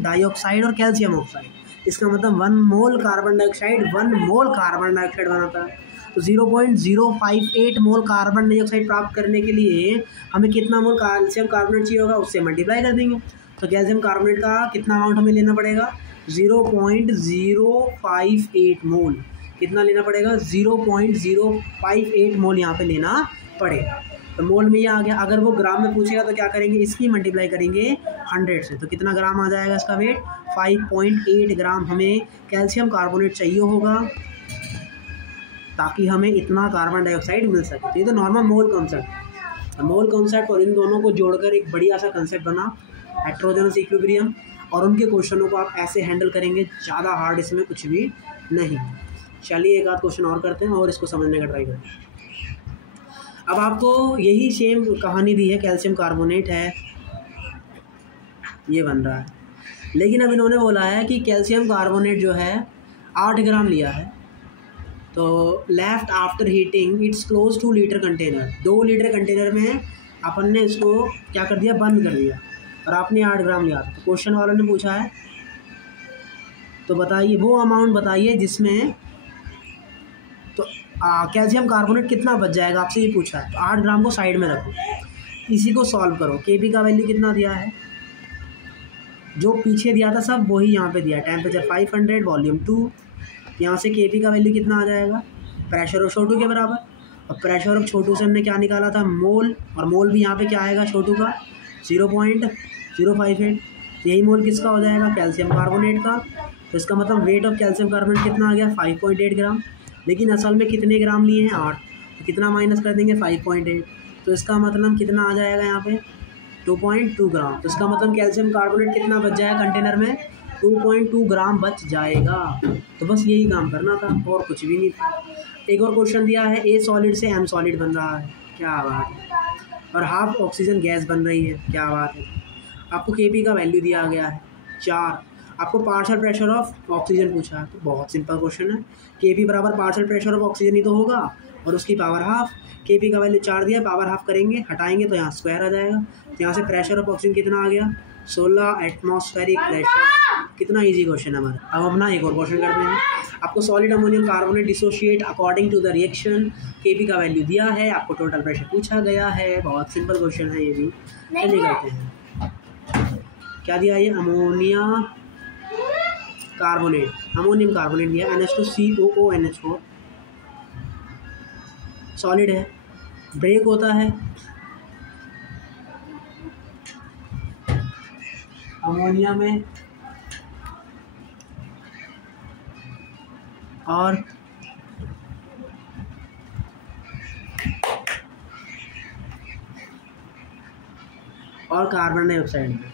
डाइऑक्साइड और कैल्शियम ऑक्साइड, इसका मतलब 1 mole carbon dioxide 1 mole carbon dioxide बनाता है। तो 0.058 मोल कार्बन डाइऑक्साइड प्राप्त करने के लिए हमें कितना मोल कैल्शियम कार्बोनेट चाहिए होगा, उससे मल्टीप्लाई कर देंगे। तो कैल्शियम कार्बोनेट का कितना अमाउंट हमें लेना पड़ेगा 0.058 मोल, कितना लेना पड़ेगा 0.058 मोल यहाँ पे लेना पड़ेगा। तो मोल में ये आ गया। अगर वो ग्राम में पूछेगा तो क्या करेंगे, इसकी मल्टीप्लाई करेंगे 100 से, तो कितना ग्राम आ जाएगा इसका वेट 5.8 ग्राम हमें कैल्शियम कार्बोनेट चाहिए होगा ताकि हमें इतना कार्बन डाइऑक्साइड मिल सके। तो ये तो normal mole concept, mole concept और इन दोनों को जोड़कर एक बढ़िया सा कंसेप्ट बना हेटेरोजेनस इक्विलिब्रियम, और उनके क्वेश्चनों को आप ऐसे हैंडल करेंगे, ज़्यादा हार्ड इसमें कुछ भी नहीं। चलिए एक आध क्वेश्चन और करते हैं और इसको समझने का ट्राई करते हैं। अब आपको यही सेम कहानी दी है, कैल्शियम कार्बोनेट है ये बन रहा है, लेकिन अब इन्होंने बोला है कि कैल्शियम कार्बोनेट जो है 8 ग्राम लिया है, तो left after heating it's close two litre container, 2 litre container में अपन ने इसको क्या कर दिया बंद कर दिया, और आपने 8 ग्राम लिया। तो क्वेश्चन वालों ने पूछा है तो बताइए वो अमाउंट बताइए जिसमें तो कैल्शियम कार्बोनेट कितना बच जाएगा, आपसे ये पूछा है। तो 8 ग्राम को साइड में रखो, इसी को सॉल्व करो। केपी का वैल्यू कितना दिया है, जो पीछे दिया था सब वही यहाँ पे दिया है, टेम्परेचर 500 वॉल्यूम 2, यहाँ से केपी का वैल्यू कितना आ जाएगा प्रेशर ऑफ CO2 के बराबर, और प्रेशर ऑफ CO2 से हमने क्या निकाला था मोल, और मोल भी यहाँ पे क्या आएगा CO2 का 0.058, यही मोल किसका हो जाएगा कैल्शियम कार्बोनेट का। तो इसका मतलब वेट ऑफ कैल्शियम कार्बोनेट कितना आ गया 5.8 ग्राम, लेकिन असल में कितने ग्राम लिए हैं 8, तो कितना माइनस कर देंगे 5.8, तो इसका मतलब कितना आ जाएगा यहाँ पे 2.2 ग्राम। तो इसका मतलब कैल्शियम कार्बोनेट कितना बच जाएगा कंटेनर में 2.2 ग्राम बच जाएगा। तो बस यही काम करना था और कुछ भी नहीं था। एक और क्वेश्चन दिया है ए सॉलिड से एम सॉलिड बन रहा है, क्या बात है, और हाफ ऑक्सीजन गैस बन रही है, क्या बात है। आपको केपी का वैल्यू दिया गया है 4, आपको पार्शियल प्रेशर ऑफ ऑक्सीजन पूछा है, तो बहुत सिंपल क्वेश्चन है, केपी बराबर पार्शियल प्रेशर ऑफ ऑक्सीजन ही तो होगा और उसकी पावर हाफ। केपी का वैल्यू 4 दिया, पावर हाफ करेंगे हटाएंगे तो यहाँ स्क्वायर आ जाएगा, तो यहाँ से प्रेशर ऑफ ऑक्सीजन कितना आ गया 16 एटमॉस्फेरिक प्रेशर। कितना इजी क्वेश्चन है हमारा। अब अपना एक और क्वेश्चन करते हैं। आपको solid ammonium carbonate dissociate according to the reaction, Kp का वैल्यू दिया है, आपको टोटल प्रेशर पूछा गया है, बहुत सिंपल क्वेश्चन है ये भी। चलिए करते हैं, क्या दिया ये अमोनिया कार्बोनेट, अमोनियम कार्बोनेट दिया NH2COONH4, सॉलिड है, ब्रेक होता है अमोनिया में और कार्बन डाइऑक्साइड में।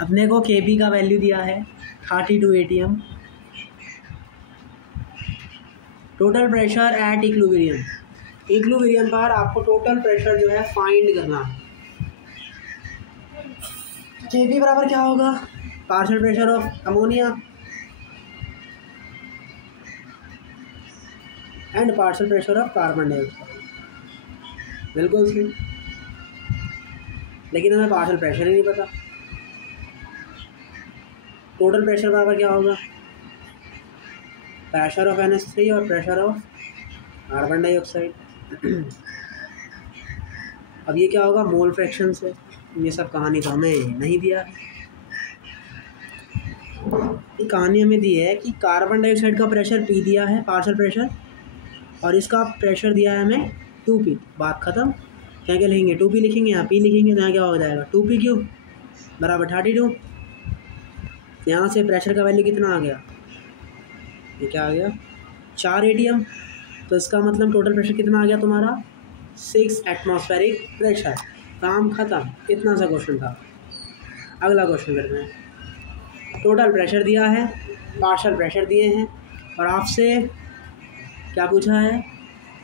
अपने को केपी का वैल्यू दिया है 32 atm, total pressure at equilibrium, equilibrium पर आपको टोटल प्रेशर जो है फाइंड करना है। केपी बराबर क्या होगा partial pressure of ammonia and partial pressure of carbon dioxide, बिल्कुल सही, लेकिन हमें पार्शियल प्रेशर ही नहीं पता। टोटल प्रेशर बराबर क्या होगा प्रेशर ऑफ NH3 और प्रेशर ऑफ कार्बन डाइऑक्साइड। अब ये क्या होगा मोल फ्रैक्शन से, ये सब कहानी तो हमें नहीं दिया है। कहानी हमें दी है कि कार्बन डाइऑक्साइड का प्रेशर P दिया है, पार्शियल प्रेशर, और इसका प्रेशर दिया है हमें 2P। बात ख़त्म। क्या क्या लिखेंगे, 2P लिखेंगे, यहाँ P लिखेंगे, तो यहाँ क्या हो जाएगा 2P क्यूब बराबर 32। यहाँ से प्रेशर का वैल्यू कितना आ गया, ये क्या आ गया 4 atm। तो इसका मतलब टोटल प्रेशर कितना आ गया तुम्हारा 6 एटमॉस्फेरिक प्रेशर। काम ख़त्म, इतना सा क्वेश्चन था। अगला क्वेश्चन करते हैं। टोटल प्रेशर दिया है, पार्शियल प्रेशर दिए हैं, और आपसे क्या पूछा है,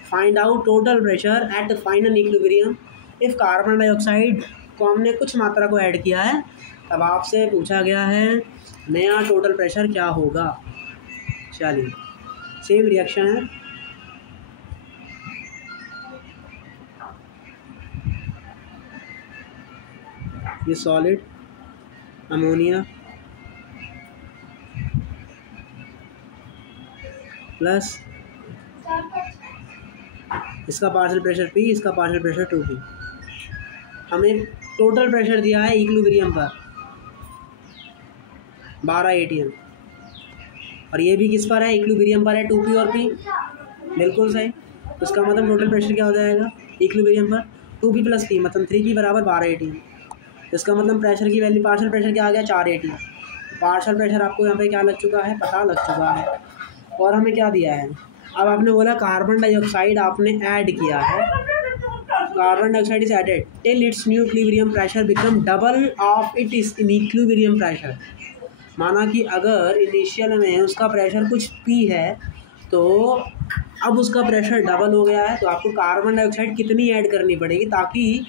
find out total pressure at the final equilibrium if carbon dioxide को हमने कुछ मात्रा को ऐड किया है, तब आपसे पूछा गया है नया टोटल प्रेशर क्या होगा। चलिए सेम रिएक्शन है, ये सॉलिड अमोनिया प्लस इसका पार्शियल प्रेशर P, इसका पार्शियल प्रेशर 2P। हमें टोटल प्रेशर दिया है इक्विलिब्रियम पर 12 atm, और ये भी किस पर है, इक्विलिब्रियम पर है, 2P और P। बिल्कुल सही। तो इसका मतलब टोटल प्रेशर क्या हो जाएगा इक्विलिब्रियम पर 2P प्लस P, मतलब 3P बराबर 12 atm। तो इसका मतलब प्रेशर की वैल्यू, पार्शियल प्रेशर क्या आ गया 4 atm। पार्शियल प्रेशर आपको यहाँ पे क्या लग चुका है, पता लग चुका है। और हमें क्या दिया है, अब आपने बोला कार्बन डाइऑक्साइड आपने ऐड किया है, carbon dioxide is added till its new equilibrium pressure become double of it is in equilibrium pressure. माना कि अगर इनिशियल में उसका प्रेशर कुछ P है, तो अब उसका प्रेशर डबल हो गया है, तो आपको कार्बन डाइऑक्साइड कितनी ऐड करनी पड़ेगी ताकि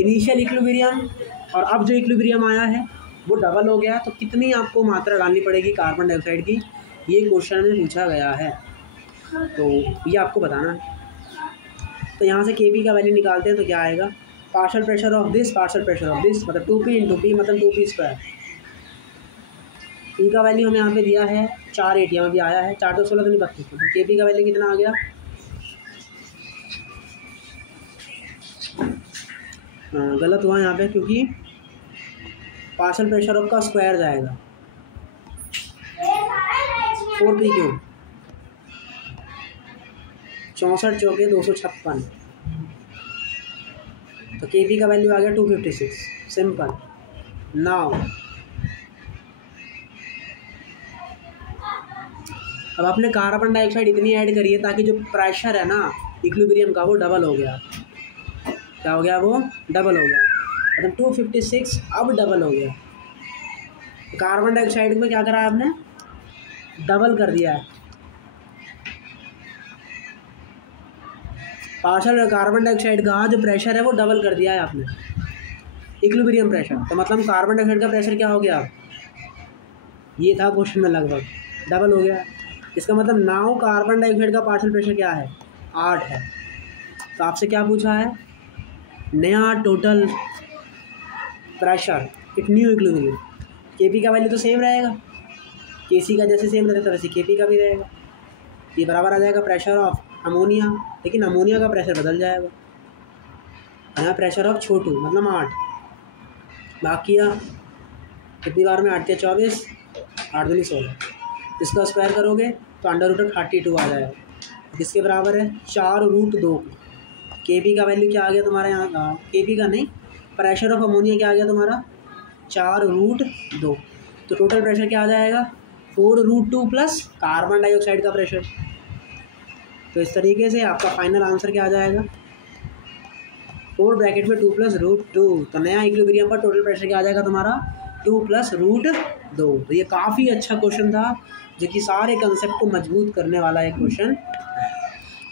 इनिशियल इक्विलिब्रियम और अब जो इक्विलिब्रियम आया है वो डबल हो गया, तो कितनी आपको मात्रा डालनी पड़ेगी कार्बन डाइऑक्साइड की, ये क्वेश्चन में पूछा गया है। तो ये आपको बताना है। तो यहाँ से Kp का वैल्यू निकालते हैं, तो क्या आएगा, partial pressure of this, partial pressure of this, मतलब 2P इंटू P, मतलब 2P स्क्वायर। P का वैल्यू हमें यहाँ पे दिया है 4 atm, अभी आया है 4 तो 16 तो नहीं 32, तो Kp का वैल्यू कितना आ गया, गलत हुआ यहाँ पे, क्योंकि पार्शियल प्रेशर ऑफ का स्क्वायर जाएगा 4P क्यूब, 64 चौके 256, तो Kp का वैल्यू आ गया 256। सिंपल। नाउ अब आपने कार्बन डाइऑक्साइड इतनी ऐड करी है ताकि जो प्रेशर है ना इक्विलिब्रियम का वो डबल हो गया। क्या हो गया, वो डबल हो गया, मतलब 256 अब डबल हो गया। कार्बन डाइऑक्साइड में क्या करा है आपने, डबल कर दिया है। पार्शियल कार्बन डाइऑक्साइड का जो प्रेशर है वो डबल कर दिया है आपने, इक्विलिब्रियम प्रेशर। तो मतलब कार्बन डाइऑक्साइड का प्रेशर क्या हो गया, ये था क्वेश्चन में, लगभग डबल हो गया। इसका मतलब नाउ कार्बन डाइऑक्साइड का पार्शियल प्रेशर क्या है 8 है। तो आपसे क्या पूछा है, नया total pressure it new equilibrium. Kp का वैल्यू तो सेम रहेगा, Kc का जैसे सेम रहता है वैसे Kp का भी रहेगा। ये बराबर आ जाएगा प्रेशर ऑफ अमोनिया, लेकिन अमोनिया का प्रेशर बदल जाएगा। यहाँ प्रेशर ऑफ छोटू मतलब 8, बाकी कितनी बार में 8 के 24, 8 दूनी 16, इसका स्क्वायर करोगे तो √32 आ जाएगा, किसके बराबर है 4√2। Kp का वैल्यू क्या आ गया तुम्हारा यहाँ, Kp का नहीं, प्रेशर ऑफ अमोनिया क्या आ गया तुम्हारा 4√2। तो टोटल प्रेशर क्या आ जाएगा 4√2 प्लस कार्बन डाइऑक्साइड का प्रेशर। तो इस तरीके से आपका फाइनल आंसर क्या आ जाएगा 4 ब्रैकेट में 2 + √2। तो नया इक्विलिब्रियम पर टोटल प्रेशर क्या आ जाएगा तुम्हारा 2 + √2। तो ये काफ़ी अच्छा क्वेश्चन था जो कि सारे कंसेप्ट को मजबूत करने वाला एक क्वेश्चन है।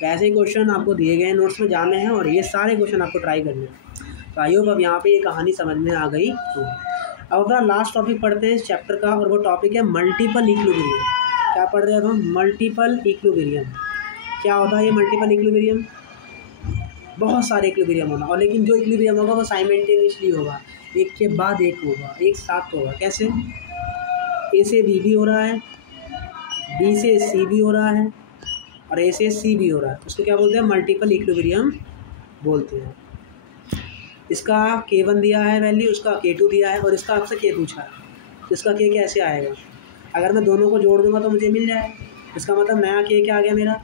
तो ऐसे ही क्वेश्चन आपको दिए गए नोट्स में जाने हैं और ये सारे क्वेश्चन आपको ट्राई करने हैं। तो आई होप अब यहाँ पे ये कहानी समझ में आ गई। तो अब अपना लास्ट टॉपिक पढ़ते हैं इस चैप्टर का, और वो टॉपिक है मल्टीपल इक्विलिब्रियम। क्या पढ़ रहे हैं हम, मल्टीपल इक्विलिब्रियम। क्या होता है ये मल्टीपल इक्विलिब्रियम, बहुत सारे इक्विलिब्रियम होना, और लेकिन जो इक्विलिब्रियम होगा वो साइमल्टेनियसली होगा, एक के बाद एक होगा, एक साथ होगा। कैसे, ए से बी भी हो रहा है, बी से सी भी हो रहा है, और ए से सी भी हो रहा है। उसको क्या बोलते हैं, मल्टीपल इक्विलिब्रियम बोलते हैं। इसका K1 दिया है वैल्यू, उसका K2 दिया है, और इसका आपसे K पूछा है, तो इसका K कैसे आएगा। अगर मैं दोनों को जोड़ दूंगा तो मुझे मिल जाए। इसका मतलब नया के क्या आ गया मेरा,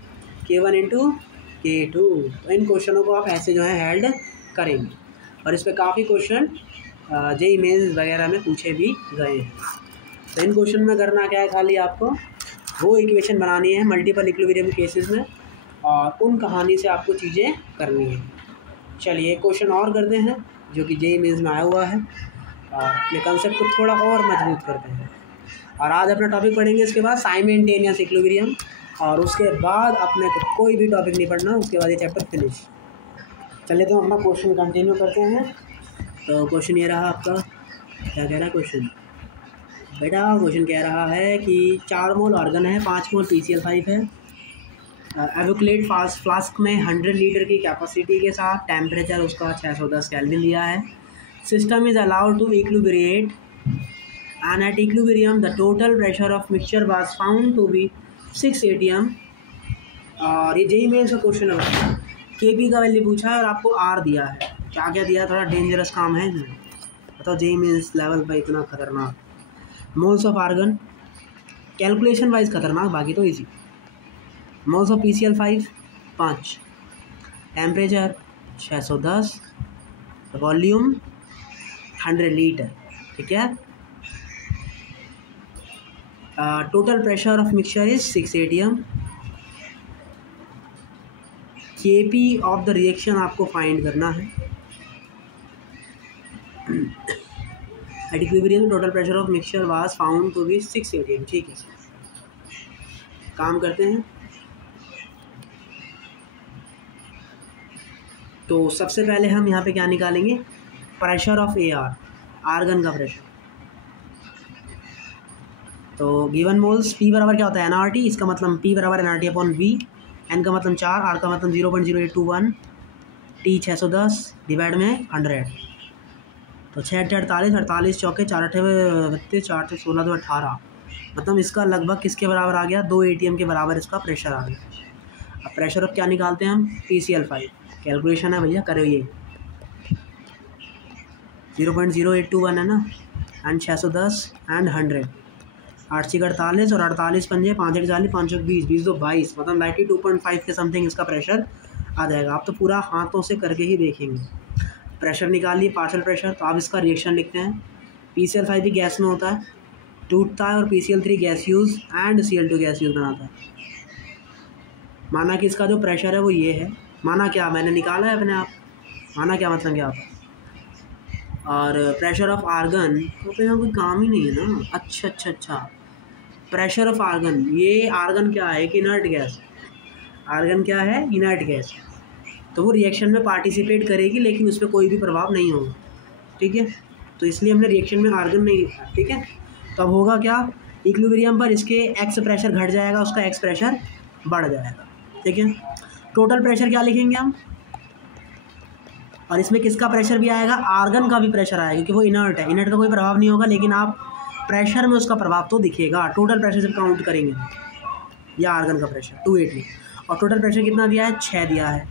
K1 इंटू K2। तो इन क्वेश्चनों को आप ऐसे जो है हेल्ड करेंगे, और इस पर काफ़ी क्वेश्चन जेईई मेंस वगैरह में पूछे भी गए हैं। तो इन क्वेश्चन में करना क्या है, खाली आपको वो इक्वेशन बनानी है मल्टीपल इक्विलिब्रियम केसेस में, और उन कहानी से आपको चीज़ें करनी है। चलिए एक क्वेश्चन और करते हैं जो कि जेईई मेंस में आया हुआ है, और अपने कंसेप्ट को थोड़ा और मजबूत करते हैं। और आज अपना टॉपिक पढ़ेंगे इसके बाद साइमल्टेनियस इक्विलिब्रियम, और उसके बाद अपने को कोई भी टॉपिक नहीं पढ़ना, उसके बाद ये चैप्टर फिनिश। चलिए तो अपना क्वेश्चन कंटिन्यू करते हैं। तो क्वेश्चन ये रहा आपका, क्या कह रहा है क्वेश्चन बेटा, क्वेश्चन कह रहा है कि 4 मोल आर्गन है, 5 मोल PCl5 है, एवोक्लेट फ्लास्क में 100 लीटर की कैपेसिटी के साथ, टेम्परेचर उसका 610 केल्विन दिया है। System is allowed to equilibrate and at equilibrium the total pressure of mixture was found to be 6 atm। और ये जेईई मेंस का क्वेश्चन है, केपी का वैल्यू पूछा है और आपको आर दिया है। क्या क्या दिया, थोड़ा डेंजरस काम है इसमें, बताओ जेईई मेंस लेवल पर इतना खतरनाक। Moles of argon calculation wise खतरनाक, बाकी तो easy. Moles of PCl5 5, temperature 610, volume 100 litre, ठीक है। Total pressure of mixture is 6 atm। Kp of the reaction आपको फाइंड करना है। At equilibrium total pressure of mixture was found to be 6 atm, ठीक है सर। काम करते हैं। तो सबसे पहले हम यहाँ पे क्या निकालेंगे, प्रेशर ऑफ AR, आर्गन का प्रेशर। तो गिवन मोल्स P बराबर क्या होता है, NRT, इसका मतलब P बराबर NRT अपॉन V, N का मतलब 4, R का मतलब 0.0821, T 610 डिवाइड में 100। तो 6 48, 48 चौके 4 8 32, 4 से 16 तो 18, मतलब इसका लगभग किसके बराबर आ गया, 2 atm के बराबर इसका प्रेशर आ गया। अब प्रेशर ऑफ क्या निकालते हैं हम, PCl5, कैलकुलेशन है भैया, करो ये 0.0821 है ना, एंड 610 एंड 100, 8 6 48 और 48 पंजे 5 1 40 5 20 20 2 22, मतलब 92.5 के समथिंग इसका प्रेशर आ जाएगा। आप तो पूरा हाथों से करके ही देखेंगे। प्रेशर निकालिए, पार्शियल प्रेशर। तो आप इसका रिएक्शन लिखते हैं। PCl5 भी गैस में होता है, टूटता है, और PCl3 gaseous and Cl2 gaseous बनाता है। माना कि इसका जो प्रेशर है वो ये है, माना क्या, मैंने निकाला है अपने आप, माना क्या मतलब क्या होता है। और प्रेशर ऑफ आर्गन तो यहाँ कोई काम ही नहीं है ना। अच्छा, प्रेशर ऑफ आर्गन, ये आर्गन क्या है, एक इनर्ट गैस। आर्गन क्या है, इनर्ट गैस। तो वो रिएक्शन में पार्टिसिपेट करेगी लेकिन उस पर कोई भी प्रभाव नहीं होगा, ठीक है। तो इसलिए हमने रिएक्शन में आर्गन नहीं लिखा, ठीक है। तो अब होगा क्या, इक्विलिब्रियम पर इसके एक्स प्रेशर घट जाएगा, उसका एक्स प्रेशर बढ़ जाएगा, ठीक है। टोटल प्रेशर क्या लिखेंगे हम, और इसमें किसका प्रेशर भी आएगा, आर्गन का भी प्रेशर आएगा, क्योंकि वो इनर्ट है। इनर्ट का कोई प्रभाव नहीं होगा, लेकिन आप प्रेशर में उसका प्रभाव तो दिखेगा। टोटल प्रेशर जब काउंट करेंगे, या आर्गन का प्रेशर 280, और टोटल प्रेशर कितना दिया है, 6 दिया है।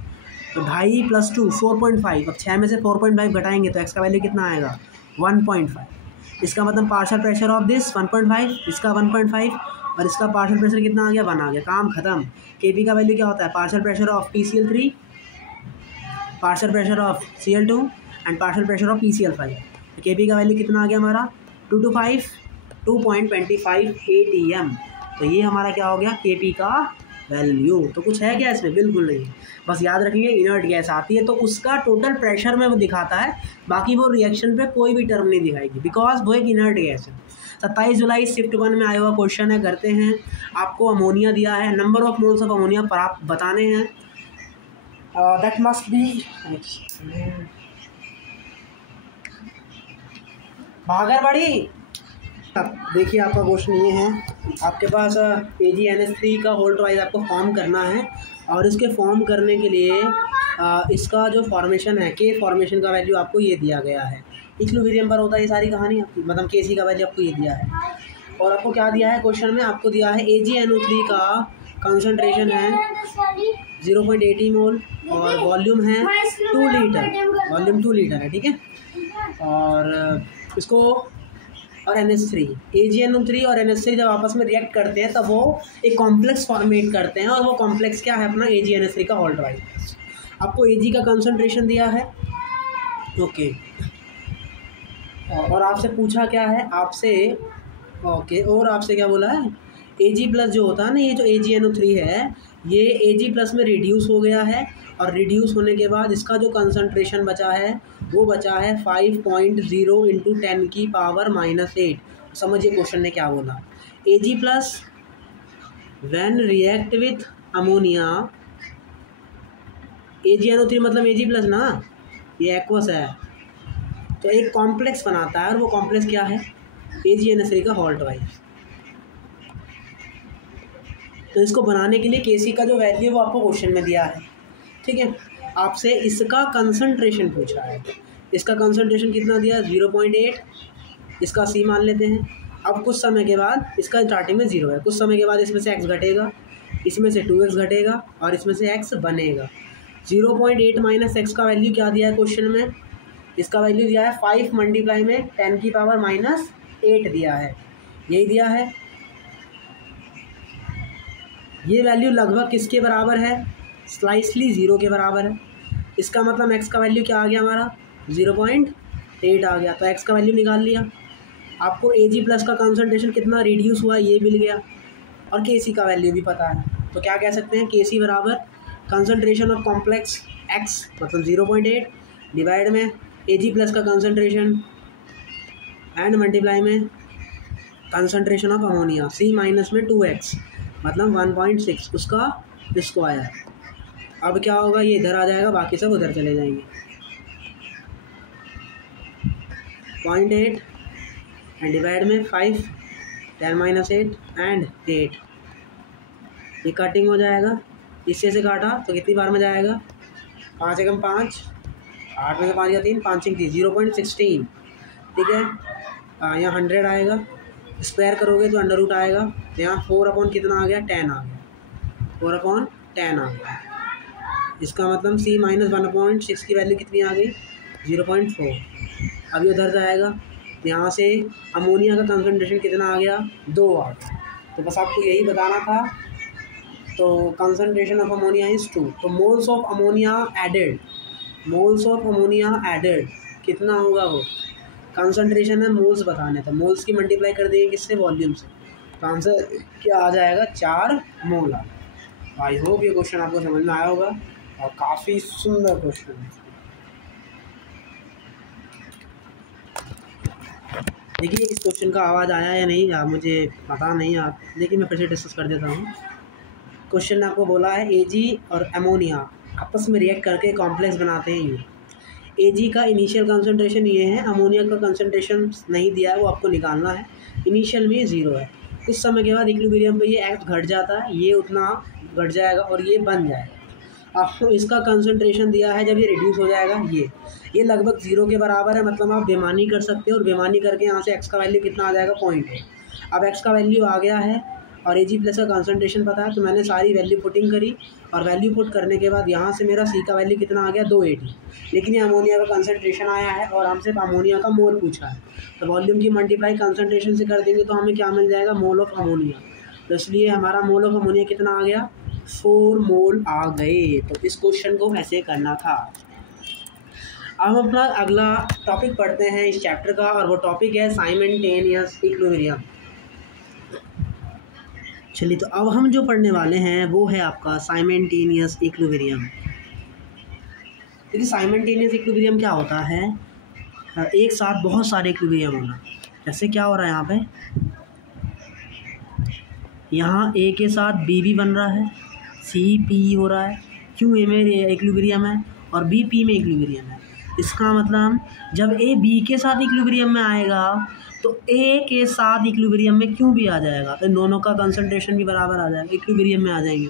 तो 2.5 + 2 4.5, अब 6 में से 4.5 घटाएंगे तो एक्स का वैल्यू कितना आएगा, 1.5। इसका मतलब पार्शियल प्रेशर ऑफ दिस 1.5, इसका 1.5, और इसका पार्शियल प्रेशर कितना आ गया, 1 आ गया, काम खत्म। Kp का वैल्यू क्या होता है, partial pressure of PCl3, partial pressure of Cl2 and partial pressure of PCl5। तो Kp का वैल्यू कितना आ गया हमारा, 2.25 atm। तो ये हमारा क्या हो गया, Kp का वैल्यू। तो कुछ है क्या इसमें, बिल्कुल नहीं। बस याद रखेंगे इनर्ट गैस आती है तो उसका टोटल प्रेशर में वो दिखाता है, बाकी वो रिएक्शन पे कोई भी टर्म नहीं दिखाएगी, बिकॉज वो एक इनर्ट गैस है। 27 जुलाई शिफ्ट 1 में आया हुआ क्वेश्चन है, करते हैं। आपको अमोनिया दिया है, number of moles of ammonia पर आप बताने हैं, दैट मस्ट बी भागर बड़ी। देखिए आपका क्वेश्चन ये है, आपके पास AgNH3 का होल्ड वाइज आपको फॉर्म करना है, और इसके फॉर्म करने के लिए इसका जो फॉर्मेशन है, के फॉर्मेशन का वैल्यू आपको ये दिया गया है। इक्विलिब्रियम पर होता है ये सारी कहानी आपकी, मतलब Kc का वैल्यू आपको ये दिया है। और आपको क्या दिया है क्वेश्चन में, आपको दिया है AgNO3 का कंसंट्रेशन है 0.80 मोल, और वॉल्यूम है 2 लीटर, वॉल्यूम 2 लीटर है, ठीक है। और इसको और NH3, AgNO3 और NH3 जब आपस में रिएक्ट करते हैं तब वो एक कॉम्प्लेक्स फॉर्मेट करते हैं, और वो कॉम्प्लेक्स क्या है अपना AgNH3 का ऑल्टराइड। आपको Ag का कंसंट्रेशन दिया है, ओके, और आपसे पूछा क्या है आपसे, ओके, और आपसे क्या बोला है, Ag प्लस जो होता है ना, ये जो AgNO3 है ये Ag प्लस में रिड्यूस हो गया है, और रिड्यूस होने के बाद इसका जो कंसंट्रेशन बचा है वो बचा है 5.0 इंटू 10 की पावर -8। समझिए क्वेश्चन ने क्या बोला, Ag plus when react with ammonia, AgNO3 मतलब Ag प्लस ना, ये एक्वस है, तो एक कॉम्प्लेक्स बनाता है, और वो कॉम्प्लेक्स क्या है, AgNH3 का ऑल्टराइड। तो इसको बनाने के लिए Kc का जो वैल्यू वो आपको क्वेश्चन में दिया है, ठीक है। आपसे इसका कंसंट्रेशन पूछा है, इसका कंसंट्रेशन कितना दिया, 0.8, इसका C मान लेते हैं। अब कुछ समय के बाद इसका स्टार्टिंग में 0 है, कुछ समय के बाद इसमें से x घटेगा, इसमें से 2x घटेगा, और इसमें से x बनेगा। 0.8 माइनस x का वैल्यू क्या दिया है क्वेश्चन में, इसका वैल्यू दिया है 5 मल्टीप्लाई में 10 की पावर -8 दिया है, यही दिया है। ये वैल्यू लगभग किसके बराबर है, स्लाइसली 0 के बराबर है। इसका मतलब x का वैल्यू क्या आ गया हमारा, 0.8 आ गया, तो x का वैल्यू निकाल लिया। आपको Ag प्लस का कंसंट्रेशन कितना रिड्यूस हुआ ये मिल गया, और Kc का वैल्यू भी पता है, तो क्या कह सकते हैं, Kc बराबर कंसंट्रेशन ऑफ कॉम्प्लेक्स x मतलब 0.8 डिवाइड में Ag प्लस का कंसंट्रेशन एंड मल्टीप्लाई में concentration of ammonia C minus में 2x मतलब 1.6 उसका स्क्वायर। अब क्या होगा, ये इधर आ जाएगा, बाकी सब उधर चले जाएंगे। 0.8 एंड डिवाइड में 5 10 - 8 एंड 8, ये कटिंग हो जाएगा, इससे से काटा तो कितनी बार में जाएगा, 5 एकम 5, 8 में से 5 या 3, 5 6 30, 0.16, ठीक है। यहाँ 100 आएगा, स्क्वायर करोगे तो अंडर रूट आएगा, तो यहाँ 4 अपॉन कितना आ गया, 10 आ गया, 4 अपॉन 10 आ गया। इसका मतलब C माइनस 1/6 की वैल्यू कितनी आ गई, 0.4। अभी उधर जाएगा, तो यहाँ से अमोनिया का कंसंट्रेशन कितना आ गया, 2 आ गया। तो बस आपको यही बताना था। तो कंसंट्रेशन ऑफ अमोनिया इज़ 2, तो moles of ammonia added, moles of ammonia added कितना होगा, वो कंसंट्रेशन है, मोल्स बताने, तो मोल्स की मल्टीप्लाई कर देंगे किससे, वॉल्यूम से, तो आंसर क्या आ जाएगा, 4 मोल। आई होप ये क्वेश्चन आपको समझ में आया होगा, और काफ़ी सुंदर क्वेश्चन है। देखिए इस क्वेश्चन का आवाज़ आया या नहीं आप मुझे पता नहीं, आप लेकिन मैं फिर से डिस्कस कर देता हूँ। क्वेश्चन ने आपको बोला है Ag और अमोनिया आपस में रिएक्ट करके कॉम्प्लेक्स बनाते हैं ये। Ag का इनिशियल कंसंट्रेशन ये है, अमोनिया का कंसंट्रेशन नहीं दिया है, वो आपको निकालना है। इनिशियल में 0 है, कुछ समय के बाद इक्विलिब्रियम पे ये एक्ट घट जाता है, ये उतना घट जाएगा और ये बन जाएगा। आपको इसका कंसंट्रेशन दिया है, जब ये रिड्यूस हो जाएगा ये लगभग 0 के बराबर है, मतलब आप बेमानी कर सकते हो, और बेमानी करके यहाँ से x का वैल्यू कितना आ जाएगा, 0.8। अब x का वैल्यू आ गया है और Ag प्लस का कंसंट्रेशन पता है, तो मैंने सारी वैल्यू पुटिंग करी, और वैल्यू पुट करने के बाद यहाँ से मेरा C का वैल्यू कितना आ गया, 280। लेकिन ये अमोनिया का कंसंट्रेशन आया है और हमसे अमोनिया का मोल पूछा है, तो वॉल्यूम की मल्टीप्लाई कंसंट्रेशन से कर देंगे तो हमें क्या मिल जाएगा, मोल ऑफ अमोनिया। तो इसलिए हमारा मोल ऑफ अमोनिया कितना आ गया, 4 मोल आ गए। तो इस क्वेश्चन को ऐसे करना था। अब हम अपना अगला टॉपिक पढ़ते हैं इस चैप्टर का, और वो टॉपिक है साइमल्टेनियस इक्विलिब्रियम। चलिए, तो अब हम जो पढ़ने वाले हैं वो है आपका साइमल्टेनियस इक्विलिब्रियम। देखिए साइमल्टेनियस इक्विलिब्रियम क्या होता है, एक साथ बहुत सारे इक्विलिब्रियम होना। जैसे क्या हो रहा है यहाँ पे, यहाँ A के साथ B भी बन रहा है, C P हो रहा है, Q A में इक्विलिब्रियम है और B P में इक्विलिब्रियम है। इसका मतलब जब A B के साथ इक्विलिब्रियम में आएगा तो A के साथ इक्विलिब्रियम में Q भी आ जाएगा, तो दोनों का कंसंट्रेशन भी बराबर आ जाएगा, इक्विलिब्रियम में आ जाएंगे।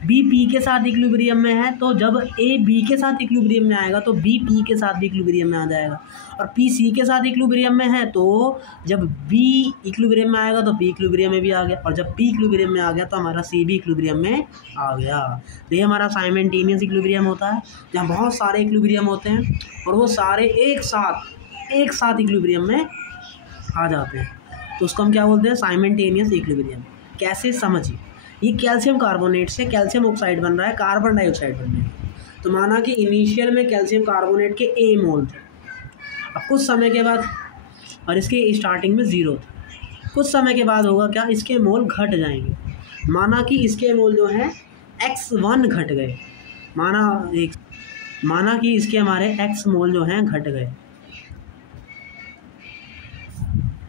B P के साथ इक्विलिब्रियम में है, तो जब A B के साथ इक्विलिब्रियम में आएगा तो B P के साथ भी इक्विलिब्रियम में आ जाएगा, और P C के साथ इक्विलिब्रियम में है तो जब B इक्विलिब्रियम में आएगा तो P इक्विलिब्रियम में भी आ गया, और जब P इक्विलिब्रियम में आ गया तो हमारा C भी इक्विलिब्रियम में आ गया। तो ये हमारा साइमल्टेनियस इक्विलिब्रियम होता है, जहाँ बहुत सारे इक्विलिब्रियम होते हैं और वो सारे एक साथ इक्विलिब्रियम में आ जाते हैं, तो उसको हम क्या बोलते हैं, साइमल्टेनियस इक्विलिब्रियम। कैसे, समझिए, ये कैल्शियम कार्बोनेट से कैल्शियम ऑक्साइड बन रहा है, कार्बन डाइऑक्साइड बन रहा है। तो माना कि इनिशियल में कैल्शियम कार्बोनेट के A मोल थे, अब कुछ समय के बाद, और इसके स्टार्टिंग में 0 थे, कुछ समय के बाद होगा क्या, इसके मोल घट जाएंगे। माना कि इसके मोल जो हैं X1 घट गए, माना कि इसके हमारे X मोल जो हैं घट गए,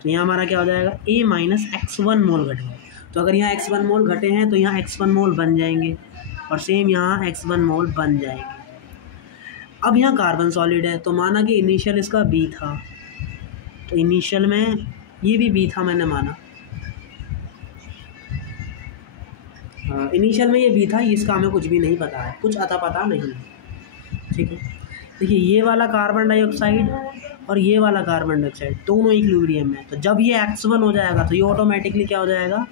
तो यहाँ हमारा क्या हो जाएगा, A माइनस X1 मोल घट गए। तो अगर यहाँ X1 मोल घटे हैं तो यहाँ X1 मोल बन जाएंगे, और सेम यहाँ X1 मोल बन जाएंगे। अब यहाँ कार्बन सॉलिड है, तो माना कि इनिशियल इसका B था, तो इनिशियल में ये भी B था, मैंने माना इनिशियल में ये B था, इसका हमें कुछ भी नहीं पता है, कुछ अता पता नहीं है, ठीक है। देखिए ये वाला कार्बन डाइऑक्साइड और ये वाला कार्बन डाइऑक्साइड दोनों इक्विलिब्रियम में, तो जब ये X1 हो जाएगा तो ये ऑटोमेटिकली क्या हो जाएगा,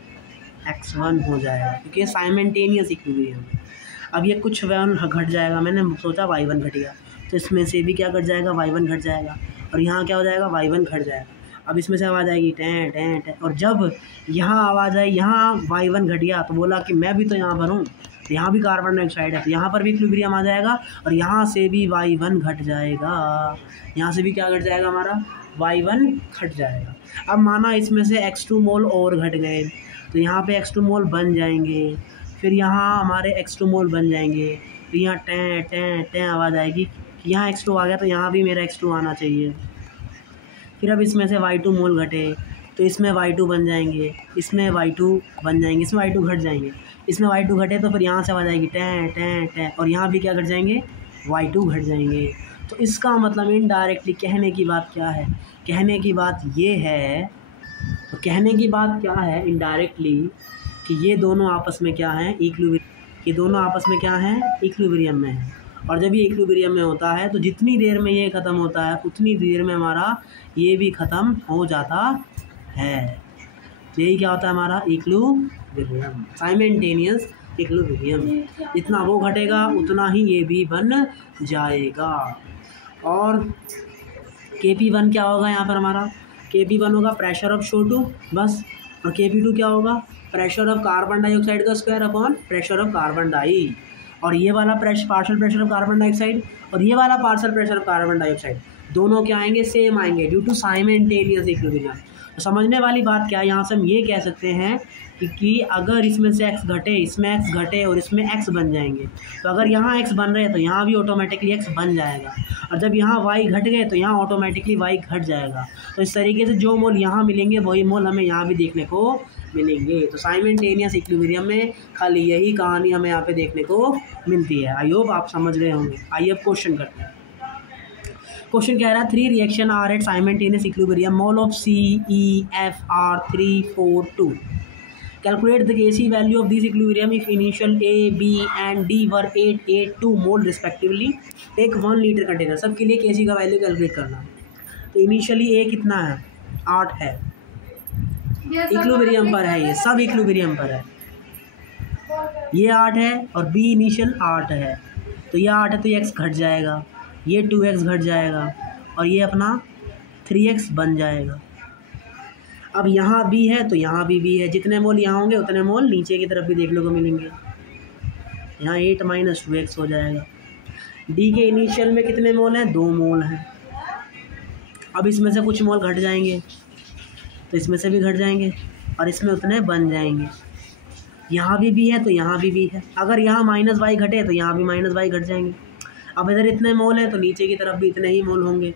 X1 हो जाएगा, क्योंकि ये साइमल्टेनियस इक्विलिब्रियम है। अब ये कुछ घट जाएगा, मैंने सोचा Y1 घट गया, तो इसमें से भी क्या घट जाएगा, Y1 घट जाएगा, और यहाँ क्या हो जाएगा, Y1 घट जाएगा। अब इसमें से आवाज़ आएगी टें टें टें, और जब यहाँ आवाज़ आई, यहाँ Y1 घट गया, तो बोला कि मैं भी तो यहाँ पर हूँ, तो यहाँ भी कार्बन डाइऑक्साइड है, तो यहाँ पर भी इक्विलिब्रियम आ जाएगा, और यहाँ से भी Y1 घट जाएगा, यहाँ से भी क्या घट जाएगा, हमारा Y1 घट जाएगा। अब माना इसमें से X2 मोल और घट गए, तो यहाँ पे X2 मोल बन जाएंगे, फिर यहाँ हमारे X2 मोल बन जाएंगे, तो यहाँ टें टें टें आवाज़ आएगी कि यहाँ X2 आ गया, तो यहाँ भी मेरा X2 आना चाहिए। फिर अब इसमें से Y2 मोल घटे, तो इसमें Y2 बन जाएंगे, इसमें Y2 बन जाएंगे, इसमें Y2 घट जाएंगे, इसमें Y2 घटे, तो फिर यहाँ से आवाज़ आएगी टें टें टें, और यहाँ भी क्या घट जाएंगे, Y2 घट जाएंगे। तो इसका मतलब इनडायरेक्टली कहने की बात क्या है, कहने की बात ये है, तो कहने की बात क्या है इनडायरेक्टली, कि ये दोनों आपस में क्या हैं, ये दोनों आपस में क्या हैं, इक्विलिब्रियम में है। और जब ये इक्विलिब्रियम में होता है तो जितनी देर में ये ख़त्म होता है उतनी देर में हमारा ये भी ख़त्म हो जाता है। तो यही क्या होता है, हमारा इक्विलिब्रियम, साइमल्टेनियस इक्विलिब्रियम। जितना वो घटेगा उतना ही ये भी बन जाएगा। और Kp1 क्या होगा यहाँ पर हमारा, Kp1 होगा प्रेशर ऑफ CO2 बस, और Kp2 क्या होगा, प्रेशर ऑफ कार्बन डाइऑक्साइड का square upon pressure of carbon डाई। और ये वाला partial pressure of carbon dioxide और ये वाला partial pressure of carbon dioxide दोनों क्या आएंगे, सेम आएंगे, ड्यू टू साइमल्टेनियस इक्विलिब्रियम। तो समझने वाली बात क्या है, यहाँ से हम ये कह सकते हैं कि अगर इसमें से x घटे, इसमें x घटे और इसमें x बन जाएंगे, तो अगर यहाँ x बन रहे हैं तो यहाँ भी ऑटोमेटिकली x बन जाएगा, और जब यहाँ y घट गए तो यहाँ ऑटोमेटिकली y घट जाएगा। तो इस तरीके से जो मोल यहाँ मिलेंगे वही मोल हमें यहाँ भी देखने को मिलेंगे। तो साइमल्टेनियस इक्विलिब्रियम में खाली यही कहानी हमें यहाँ पे देखने को मिलती है। आई होप आप समझ रहे होंगे। आइए अब क्वेश्चन करते हैं। क्वेश्चन कह रहा है 3 reaction are at simultaneous equilibrium, mole of CeF are 3, 4, 2. Calculate the Kc value of this equilibrium if initial A, B and D were 8, 8, 2 mole respectively. एक 1 लीटर कंटेनर, सबके लिए Kc का वैल्यू कैलकुलेट करना। तो initially A कितना है, 8 है, equilibrium पर है, ये सब इक्विलिब्रियम पर है, ये 8 है और B इनिशियल 8 है, तो ये 8 है तो ये x घट जाएगा, ये 2x घट जाएगा और ये अपना 3x बन जाएगा। अब यहाँ B है तो यहाँ भी B है, जितने मोल यहाँ होंगे उतने मोल नीचे की तरफ भी देखने को मिलेंगे। यहाँ 8 माइनस 2x हो जाएगा। D के इनिशियल में कितने मोल हैं, 2 मोल हैं। अब इसमें से कुछ मोल घट जाएंगे तो इसमें से भी घट जाएंगे और इसमें उतने बन जाएंगे। यहाँ भी B है तो यहाँ भी B है, अगर यहाँ माइनस y घटे तो यहाँ भी माइनस y घट जाएंगे। अब इधर इतने मोल हैं तो नीचे की तरफ भी इतने ही मोल होंगे।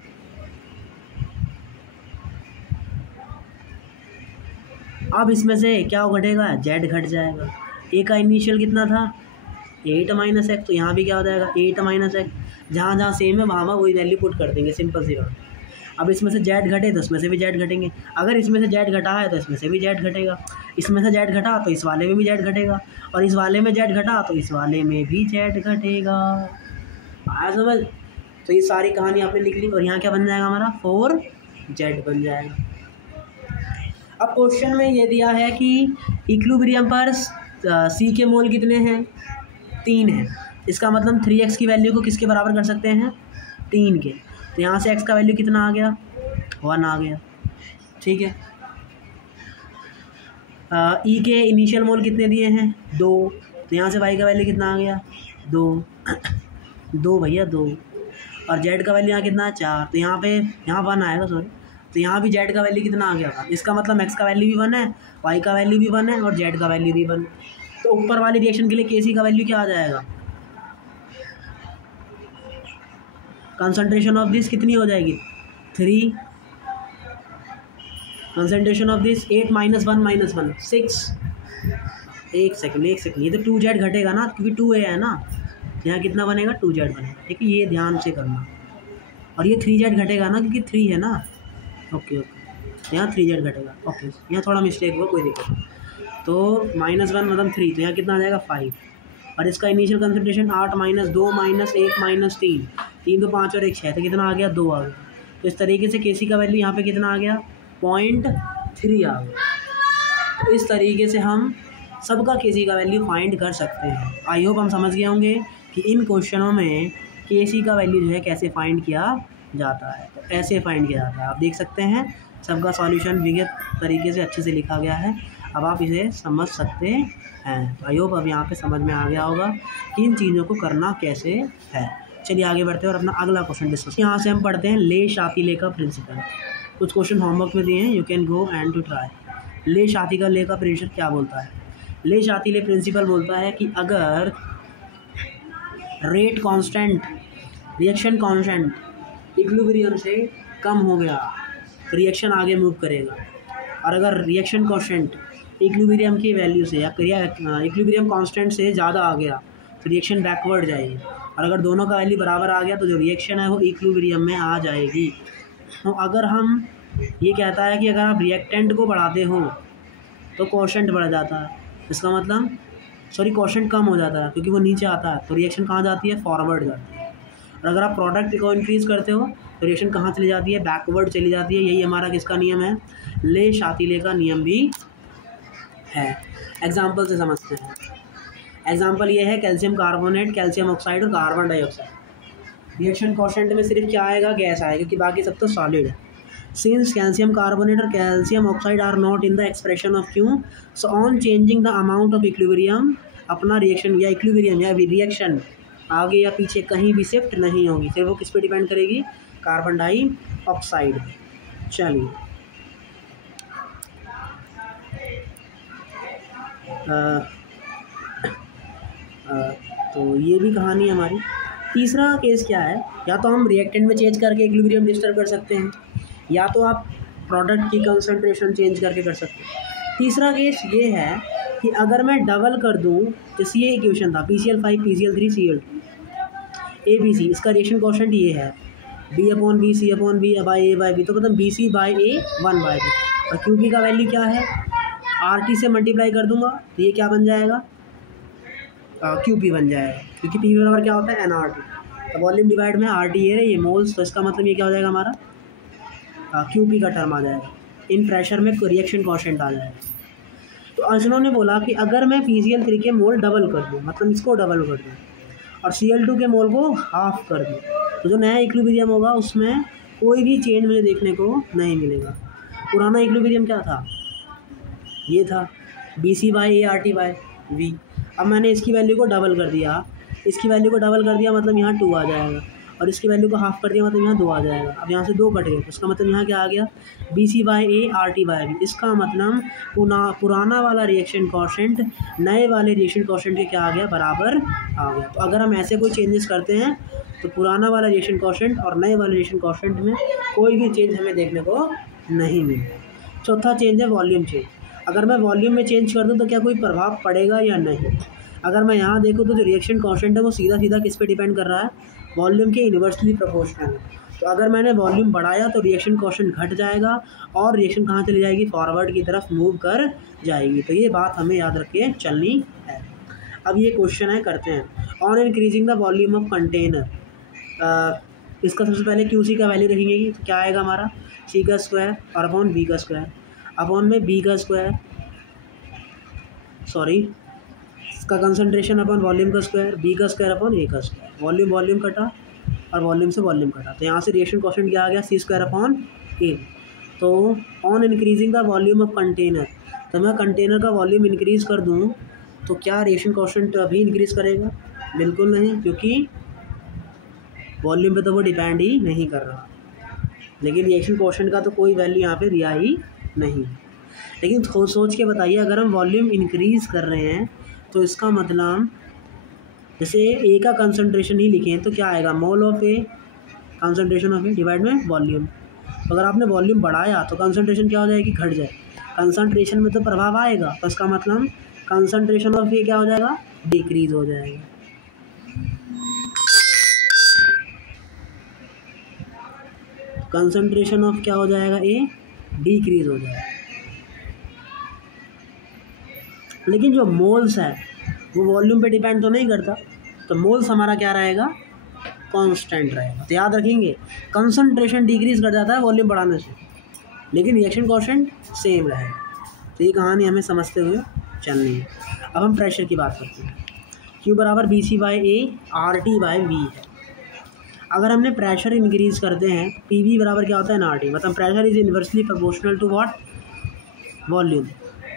अब इसमें से क्या घटेगा, Z घट जाएगा। A का इनिशियल कितना था, 8 माइनस एक्स, तो यहाँ भी क्या हो जाएगा 8 माइनस एक्स। जहाँ जहाँ सेम है वहाँ वही वैल्यू पुट कर देंगे, सिंपल सी बात। अब इसमें से Z घटे तो इसमें से भी Z घटेंगे, अगर इसमें से Z घटा है तो इसमें से भी Z घटेगा, इसमें से Z घटा तो इस वाले में भी Z घटेगा और इस वाले में Z घटा तो इस वाले में भी Z घटेगा। आया समझ। तो ये सारी कहानी आपने लिख ली और यहाँ क्या बन जाएगा हमारा 4Z बन जाएगा। अब क्वेश्चन में ये दिया है कि इक्विलिब्रियम पर C के मोल कितने हैं, 3 है। इसका मतलब 3x की वैल्यू को किसके बराबर कर सकते हैं, 3 के। तो यहाँ से x का वैल्यू कितना आ गया, 1 आ गया। ठीक है। ई के इनिशियल मोल कितने दिए हैं 2, तो यहाँ से वाई का वैल्यू कितना आ गया 2 2 भैया 2, और जेड का वैल्यू यहाँ कितना है 4, तो यहाँ 1 आएगा सॉरी, तो यहाँ भी जेड का वैल्यू कितना आ गया, इसका मतलब एक्स का वैल्यू भी 1 है, वाई का वैल्यू भी 1 है और जेड का वैल्यू भी 1। तो ऊपर वाले रिएक्शन के लिए केसी का वैल्यू क्या आ जाएगा, कंसंट्रेशन ऑफ दिस कितनी हो जाएगी 3, कंसंट्रेशन ऑफ दिस 8 -1 -1 6। एक सेकंड ये तो 2z घटेगा ना, क्योंकि 2a है ना, यहाँ कितना बनेगा 2z बनेगा, ठीक है, ये ध्यान से करना। और ये 3z घटेगा ना, क्योंकि 3 है ना, ओके, यहाँ 3z घटेगा, ओके, यहाँ थोड़ा मिस्टेक हुआ, कोई दिक्कत नहीं। तो -1 मतलब 3, तो यहाँ कितना आ जाएगा 5, और इसका इनिशियल कंसंट्रेशन 8 - 2 - 1 - 3, 3 तो 5 और 1 6, तो कितना आ गया 2 आ गया। तो इस तरीके से केसी का वैल्यू यहाँ पे कितना आ गया 0.3 आ गया। तो इस तरीके से हम सबका केसी का वैल्यू फाइंड कर सकते हैं। आई होप हम समझ गए होंगे कि इन क्वेश्चनों में केसी का वैल्यू जो है कैसे फाइंड किया जाता है। तो ऐसे फाइंड किया जाता है, आप देख सकते हैं सबका सॉल्यूशन विगत तरीके से अच्छे से लिखा गया है, अब आप इसे समझ सकते हैं। आई होप अब यहाँ पे समझ में आ गया होगा कि इन चीज़ों को करना कैसे है। चलिए आगे बढ़ते हैं और अपना अगला क्वेश्चन डिस्कस। यहाँ से हम पढ़ते हैं ले शातिले का प्रिंसिपल। कुछ क्वेश्चन होमवर्क में दिए हैं, you can go and to try. Le Chatelier का प्रिंसिपल क्या बोलता है, ले शातिले प्रिंसिपल बोलता है कि अगर rate constant, reaction constant equilibrium से कम हो गया तो रिएक्शन आगे मूव करेगा, और अगर रिएक्शन कांस्टेंट इक्विलिब्रियम की वैल्यू से या इक्विलिब्रियम कांस्टेंट से ज़्यादा आ गया तो रिएक्शन बैकवर्ड जाएगी, और अगर दोनों का वैल्यू बराबर आ गया तो जो रिएक्शन है वो इक्विलिब्रियम में आ जाएगी। तो अगर हम ये कहता है कि अगर आप रिएक्टेंट को बढ़ाते हो तो कोशेंट बढ़ जाता है, इसका मतलब कोशेंट कम हो जाता है क्योंकि वो नीचे आता है, तो रिएक्शन कहाँ जाती है फॉरवर्ड जाती है। और अगर आप प्रोडक्ट को इंक्रीज़ करते हो तो रिएक्शन कहाँ चली जाती है बैकवर्ड चली जाती है। यही हमारा किसका नियम है, ले शातिले का नियम भी है। एग्जाम्पल से समझते हैं। एग्जाम्पल ये है कैल्शियम कार्बोनेट, कैल्शियम ऑक्साइड और कार्बन डाइऑक्साइड। रिएक्शन कोशेंट में सिर्फ क्या आएगा, गैस आएगा, क्योंकि बाकी सब तो सॉलिड है। सिंस कैल्शियम कार्बोनेट और calcium oxide are not in the expression of Q, so on changing the amount of equilibrium अपना रिएक्शन या इक्विलिब्रियम या रिएक्शन आगे या पीछे कहीं भी शिफ्ट नहीं होगी, फिर वो किस पे डिपेंड करेगी, कार्बन डाइऑक्साइड। चलिए तो ये भी कहानी हमारी। तीसरा केस क्या है, या तो हम रिएक्टेंट में चेंज करके इक्विलिब्रियम डिस्टर्ब कर सकते हैं, या तो आप प्रोडक्ट की कंसंट्रेशन चेंज करके कर सकते हैं। तीसरा केस ये है कि अगर मैं डबल कर दूं, जैसे ये इक्वेशन था PCl5 PCl3 Cl2 ABC, इसका रिएक्शन कोशेंट ये है B/B C/B A/B, तो मतलब BC/A 1/B, और QP का वैल्यू क्या है, RT से मल्टीप्लाई कर दूंगा तो ये क्या बन जाएगा, QP बन जाएगा, क्योंकि P बराबर क्या होता है nRT, तो वॉल्यूम डिवाइड में RT ये मोल्स, तो इसका मतलब ये क्या हो जाएगा हमारा QP का टर्म आ जाएगा, इन प्रेशर में रिएक्शन कोशेंट आ जाएगा। तो अर्जुनों ने बोला कि अगर मैं PCl3 के मोल डबल कर दूँ, मतलब इसको डबल कर दूँ, और Cl2 के मोल को हाफ कर दूँ, तो जो नया इक्विलिब्रियम होगा उसमें कोई भी चेंज मुझे देखने को नहीं मिलेगा। पुराना इक्विलिब्रियम क्या था, ये था BC/A RT/V। अब मैंने इसकी वैल्यू को डबल कर दिया, मतलब यहाँ 2 आ जाएगा, और इसकी वैल्यू को हाफ कर दिया मतलब यहाँ 2 आ जाएगा। अब यहाँ से 2 कट गए, इसका मतलब यहाँ क्या आ गया, BC/A RT/V। इसका मतलब पुराना वाला रिएक्शन कोशेंट नए वाले रिएक्शन कोशेंट के क्या आ गया, बराबर आ गया। तो अगर हम ऐसे कोई चेंजेस करते हैं तो पुराना वाला रिएक्शन कोशेंट और नए वाले रिएक्शन कोशेंट में कोई भी चेंज हमें देखने को नहीं मिलेगा। चौथा चेंज है वॉल्यूम चेंज। अगर मैं वॉल्यूम में चेंज कर दूँ तो क्या कोई प्रभाव पड़ेगा या नहीं। अगर मैं यहाँ देखूँ तो जो रिएक्शन कोशेंट है वो सीधा सीधा किस पे डिपेंड कर रहा है, वॉल्यूम के इन्वर्सली प्रोपोर्शनल है। तो अगर मैंने वॉल्यूम बढ़ाया तो रिएक्शन कोशेंट घट जाएगा और रिएक्शन कहाँ चली जाएगी, फॉरवर्ड की तरफ मूव कर जाएगी। तो ये बात हमें याद रख के चलनी है। अब ये क्वेश्चन है, करते हैं। On increasing the volume of container, इसका सबसे पहले QC का वैल्यू देखेंगे कि तो क्या आएगा हमारा, C का स्क्वायर और अपॉन B का स्क्वायर, अपॉन में B का स्क्वायर, इसका कंसंट्रेशन अपॉन वॉल्यूम का स्क्वायर, B का स्क्वायर अपॉन A का स्क्वायर। वॉल्यूम कटा और वॉल्यूम से वॉल्यूम कटा, तो यहाँ से रिएक्शन कोशेंट क्या आ गया, C² अपॉन A। तो on increasing the volume of container, तो मैं कंटेनर का वॉल्यूम इंक्रीज़ कर दूँ तो क्या रिएक्शन कोएफिशिएंट भी इंक्रीज़ करेगा? बिल्कुल नहीं, क्योंकि वॉल्यूम पे तो वो डिपेंड ही नहीं कर रहा। लेकिन रिएक्शन कोएफिशिएंट का तो कोई वैल्यू यहाँ पे दिया ही नहीं। लेकिन सोच के बताइए, अगर हम वॉल्यूम इंक्रीज़ कर रहे हैं तो इसका मतलब जैसे ए का कंसंट्रेशन ही लिखें तो क्या आएगा? Mole of A, concentration of A divide में वॉल्यूम। तो अगर आपने वॉल्यूम बढ़ाया तो कंसंट्रेशन क्या हो जाएगी? घट जाए। कंसंट्रेशन में तो प्रभाव आएगा, तो इसका मतलब कंसंट्रेशन ऑफ ए क्या हो जाएगा? डिक्रीज हो जाएगा। कंसंट्रेशन ऑफ क्या हो जाएगा? ए डिक्रीज हो जाएगा। लेकिन जो मोल्स है वो वॉल्यूम पे डिपेंड तो नहीं करता, तो मोल्स हमारा क्या रहेगा? कांस्टेंट रहेगा। तो याद रखेंगे, कंसंट्रेशन डिक्रीज कर जाता है वॉल्यूम बढ़ाने से, लेकिन रिएक्शन कोएफिशिएंट सेम रहेगा। तो ये कहानी हमें समझते हुए चलनी है। अब हम प्रेशर की बात करते हैं। Q बराबर BC/A RT बाय V है। अगर हमने प्रेशर इंक्रीज करते हैं, PV बराबर क्या होता है? RT, मतलब pressure is inversely proportional to what? Volume.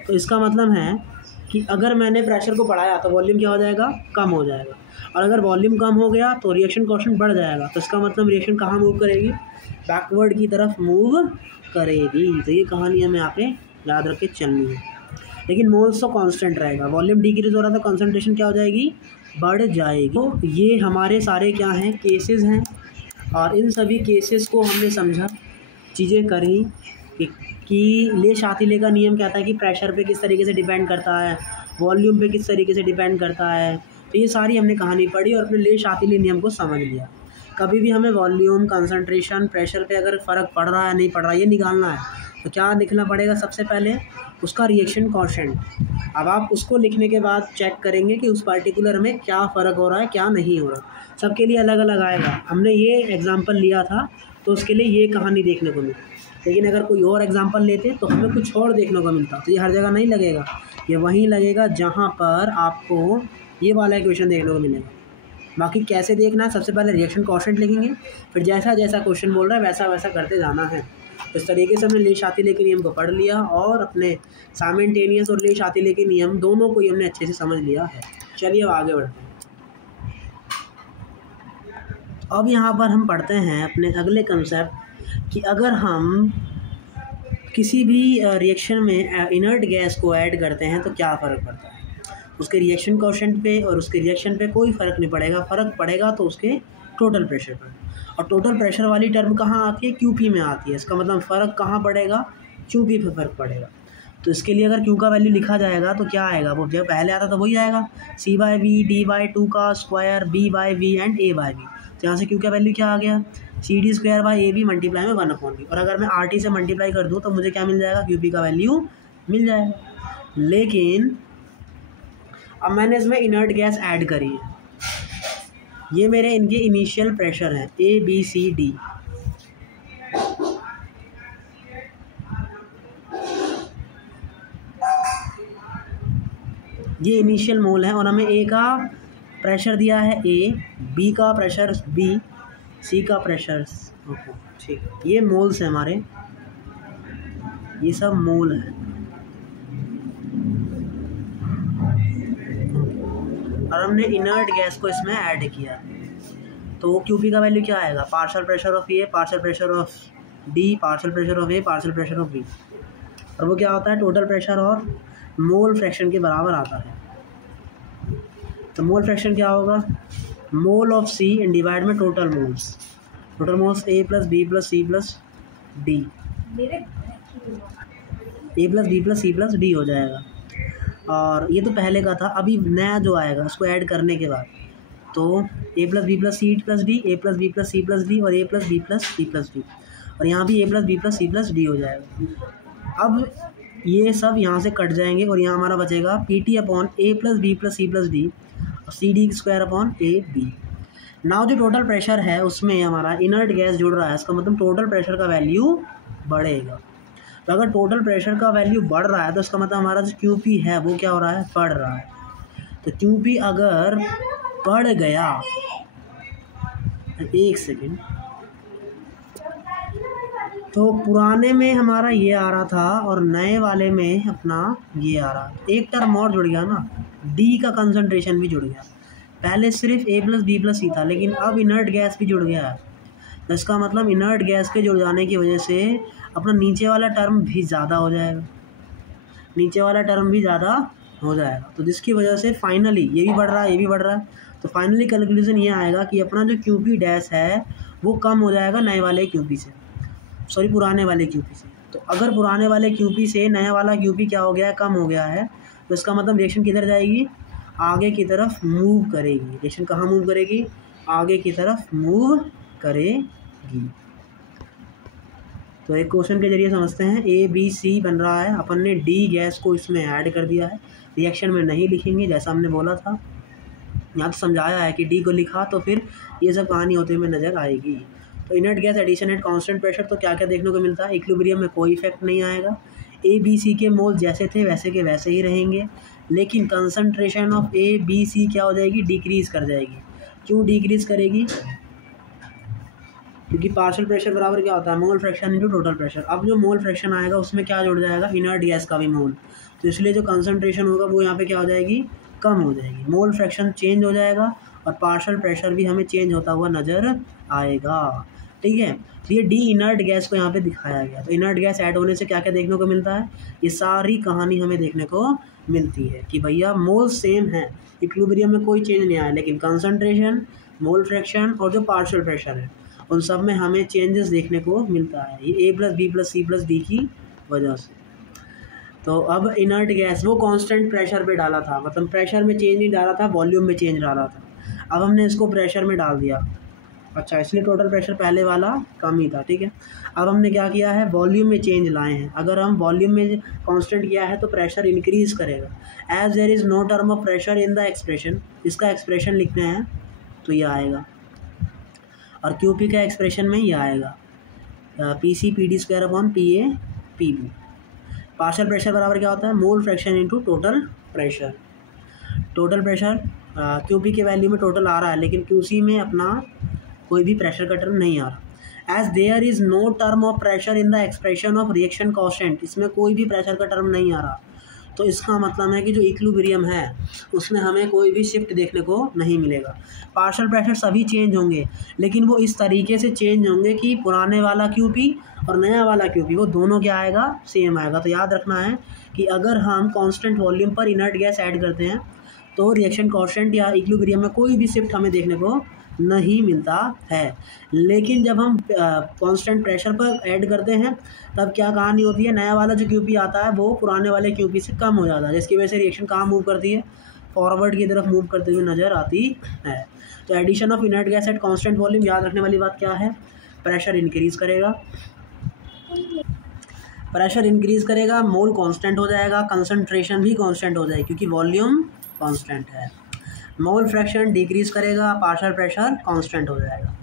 तो इसका मतलब है कि अगर मैंने प्रेशर को बढ़ाया तो वॉल्यूम क्या हो जाएगा? कम हो जाएगा। और अगर वॉल्यूम कम हो गया तो रिएक्शन कोएफिशिएंट बढ़ जाएगा। तो इसका मतलब रिएक्शन कहाँ मूव करेगी? बैकवर्ड की तरफ मूव करेगी। तो ये कहानी हमें यहाँ पे याद रख के चलनी है। लेकिन मोल्स तो कांस्टेंट रहेगा। वॉल्यूम डिक्रीज हो रहा तो कंसंट्रेशन क्या हो जाएगी? बढ़ जाएगी। तो ये हमारे सारे क्या हैं? केसेस हैं। और इन सभी केसेस को हमने समझा, चीज़ें करी कि ले शातिले का नियम कहता है कि प्रेशर पे किस तरीके से डिपेंड करता है, वॉल्यूम पे किस तरीके से डिपेंड करता है। तो ये सारी हमने कहानी पढ़ी और अपने ले शातिले नियम को समझ लिया। कभी भी हमें वॉल्यूम, कंसंट्रेशन, प्रेशर पे अगर फ़र्क पड़ रहा है नहीं पड़ रहा है ये निकालना है, तो क्या लिखना पड़ेगा? सबसे पहले उसका रिएक्शन कोएफिशिएंट। अब आप उसको लिखने के बाद चेक करेंगे कि उस पार्टिकुलर में क्या फ़र्क हो रहा है, क्या नहीं हो रहा। सबके लिए अलग अलग आएगा। हमने ये एग्जांपल लिया था तो उसके लिए ये कहानी देखने को मिली, लेकिन अगर कोई और एग्जांपल लेते तो हमें कुछ और देखने को मिलता। तो ये हर जगह नहीं लगेगा, ये वहीं लगेगा जहाँ पर आपको ये वाला इक्वेशन देखने को मिलेगा। बाकी कैसे देखना है? सबसे पहले रिएक्शन कोएफिशिएंट लिखेंगे, फिर जैसा जैसा क्वेश्चन बोल रहा है वैसा वैसा करते जाना है। तो इस तरीके से हमने ले शातिले के नियम को पढ़ लिया और अपने साइमल्टेनियस और ले शातिले के नियम दोनों को ही हमने अच्छे से समझ लिया है। चलिए अब आगे बढ़ते हैं। अब यहाँ पर हम पढ़ते हैं अपने अगले कंसेप्ट कि अगर हम किसी भी रिएक्शन में इनर्ट गैस को ऐड करते हैं तो क्या फ़र्क पड़ता है? उसके रिएक्शन कोएफिशिएंट पे और उसके रिएक्शन पे कोई फ़र्क नहीं पड़ेगा। फ़र्क पड़ेगा तो उसके टोटल प्रेशर पर। और टोटल प्रेशर वाली टर्म कहाँ आती है? QP में आती है। इसका मतलब फ़र्क कहाँ पड़ेगा? QP पे फ़र्क पड़ेगा। तो इसके लिए अगर Q का वैल्यू लिखा जाएगा तो क्या आएगा? वो जब पहले आता तो वही आएगा, C/V D/2 का स्क्वायर B/V एंड A/V। तो यहाँ से Q का वैल्यू क्या आ गया? CD² मल्टीप्लाई में 1/V। और अगर मैं RT से मल्टीप्लाई कर दूँ तो मुझे क्या मिल जाएगा? QP का वैल्यू मिल जाएगा। लेकिन अब मैंने इसमें इनर्ट गैस ऐड करी है। ये मेरे इनके इनिशियल प्रेशर हैं ABCD। ये इनिशियल मोल है और हमें A का प्रेशर दिया है A, B का प्रेशर B, C का प्रेशर ओके ठीक है। ये मोल्स हैं हमारे, ये सब मोल है। और हमने इनर्ट गैस को इसमें ऐड किया, तो QP का वैल्यू क्या आएगा? Partial pressure of A, partial pressure of D, partial pressure of A, partial pressure of B। और वो क्या होता है? टोटल प्रेशर और मोल फ्रैक्शन के बराबर आता है। तो मोल फ्रैक्शन क्या होगा? Mole of C in divide में total moles. Total moles A + B + C + D, A + B + C + D हो जाएगा। और ये तो पहले का था। अभी नया जो आएगा उसको ऐड करने के बाद तो A + B + C + D, A + B + C + D और A + B + C + D। और यहाँ भी A + B + C + D हो जाएगा। अब ये सब यहाँ से कट जाएंगे और यहाँ हमारा बचेगा PT/A + B + C + D और CD²/AB। नाउ जो टोटल प्रेशर है उसमें हमारा इनर्ट गैस जुड़ रहा है, इसका मतलब टोटल प्रेशर का वैल्यू बढ़ेगा। तो अगर टोटल प्रेशर का वैल्यू बढ़ रहा है तो इसका मतलब हमारा जो QP है वो क्या हो रहा है? बढ़ रहा है। तो QP अगर बढ़ गया, एक सेकेंड, तो पुराने में हमारा ये आ रहा था और नए वाले में अपना ये आ रहा, एक टर्म और जुड़ गया ना, डी का कंसंट्रेशन भी जुड़ गया। पहले सिर्फ A+B+C था, लेकिन अब इनर्ट गैस भी जुड़ गया है। तो इसका मतलब इनर्ट गैस के जुड़ जाने की वजह से अपना नीचे वाला टर्म भी ज़्यादा हो जाएगा, नीचे वाला टर्म भी ज़्यादा हो जाएगा। तो जिसकी वजह से फाइनली ये भी बढ़ रहा है, ये भी बढ़ रहा है। तो फाइनली कंक्लूजन ये आएगा कि अपना जो QP डैश है वो कम हो जाएगा नए वाले QP से, सॉरी पुराने वाले QP से। तो अगर पुराने वाले QP से नया वाला QP क्या हो गया है, कम हो गया है, तो इसका मतलब रिएक्शन किधर जाएगी, आगे की तरफ मूव करेगी। रिएक्शन कहाँ मूव करेगी, आगे की तरफ मूव करेगी। तो एक क्वेश्चन के जरिए समझते हैं। ABC बन रहा है, अपन ने D गैस को इसमें ऐड कर दिया है, रिएक्शन में नहीं लिखेंगे जैसा हमने बोला था। यहाँ तो समझाया है कि D को लिखा तो फिर ये सब कहानी होते हुए नज़र आएगी। तो inert gas addition at constant pressure, तो क्या क्या देखने को मिलता है, इक्विलिब्रियम में कोई इफेक्ट नहीं आएगा, ABC के मोल जैसे थे वैसे के वैसे ही रहेंगे, लेकिन कंसंट्रेशन ऑफ ABC क्या हो जाएगी, डिक्रीज़ कर जाएगी। क्यों डिक्रीज़ करेगी, क्योंकि पार्शियल प्रेशर बराबर क्या होता है, mole fraction into total pressure. अब जो मोल फ्रैक्शन आएगा उसमें क्या जुड़ जाएगा, इनर्ट गैस का भी मोल, तो इसलिए जो कंसंट्रेशन होगा वो यहाँ पे क्या हो जाएगी, कम हो जाएगी। मोल फ्रैक्शन चेंज हो जाएगा और पार्शियल प्रेशर भी हमें चेंज होता हुआ नज़र आएगा। ठीक है, तो ये डी इनर्ट गैस को यहाँ पे दिखाया गया। तो इनर्ट गैस ऐड होने से क्या क्या देखने को मिलता है, ये सारी कहानी हमें देखने को मिलती है कि भैया मोल सेम है, इक्विलिब्रियम में कोई चेंज नहीं आया, लेकिन कंसंट्रेशन, मोल फ्रैक्शन और जो पार्शियल प्रेशर है उन सब में हमें चेंजेस देखने को मिलता है, ये A+B+C+D की वजह से। तो अब इनर्ट गैस वो कांस्टेंट प्रेशर पे डाला था, मतलब प्रेशर में चेंज नहीं डाला था, वॉल्यूम में चेंज डाला था। अब हमने इसको प्रेशर में डाल दिया, अच्छा इसलिए टोटल प्रेशर पहले वाला कम ही था। ठीक है, अब हमने क्या किया है, वॉल्यूम में चेंज लाए हैं। अगर हम वॉल्यूम में कांस्टेंट किया है तो प्रेशर इंक्रीज करेगा। As there is no term of pressure in the expression, इसका एक्सप्रेशन लिखते हैं तो ये आएगा, और QP का एक्सप्रेशन में ये आएगा PC/PD²/PA/PB। पार्शियल प्रेशर बराबर क्या होता है, mole fraction into total pressure. Total pressure QP के वैल्यू में टोटल आ रहा है, लेकिन QC में अपना कोई भी प्रेशर का टर्म नहीं आ रहा। As there is no term of pressure in the expression of reaction constant, इसमें कोई भी प्रेशर का टर्म नहीं आ रहा, तो इसका मतलब है कि जो इक्विलिब्रियम है उसमें हमें कोई भी शिफ्ट देखने को नहीं मिलेगा। पार्शियल प्रेशर सभी चेंज होंगे, लेकिन वो इस तरीके से चेंज होंगे कि पुराने वाला QP और नया वाला QP वो दोनों क्या आएगा, सेम आएगा। तो याद रखना है कि अगर हम कांस्टेंट वॉल्यूम पर इनर्ट गैस ऐड करते हैं तो रिएक्शन कांस्टेंट या इक्विलिब्रियम में कोई भी शिफ्ट हमें देखने को नहीं मिलता है। लेकिन जब हम कांस्टेंट प्रेशर पर ऐड करते हैं तब क्या कहानी होती है, नया वाला जो QP आता है वो पुराने वाले QP से कम हो जाता है, जिसकी वजह से रिएक्शन कहाँ मूव करती है, फॉरवर्ड की तरफ मूव करते हुए नज़र आती है। तो addition of inert gas at constant volume, याद रखने वाली बात क्या है, प्रेशर इंक्रीज़ करेगा, प्रेशर इंक्रीज़ करेगा, मोल कांस्टेंट हो जाएगा, कंसंट्रेशन भी कांस्टेंट हो जाएगी क्योंकि वॉल्यूम कांस्टेंट है। मोल फ्रैक्शन डिक्रीज़ करेगा, पार्शियल प्रेशर कांस्टेंट हो जाएगा।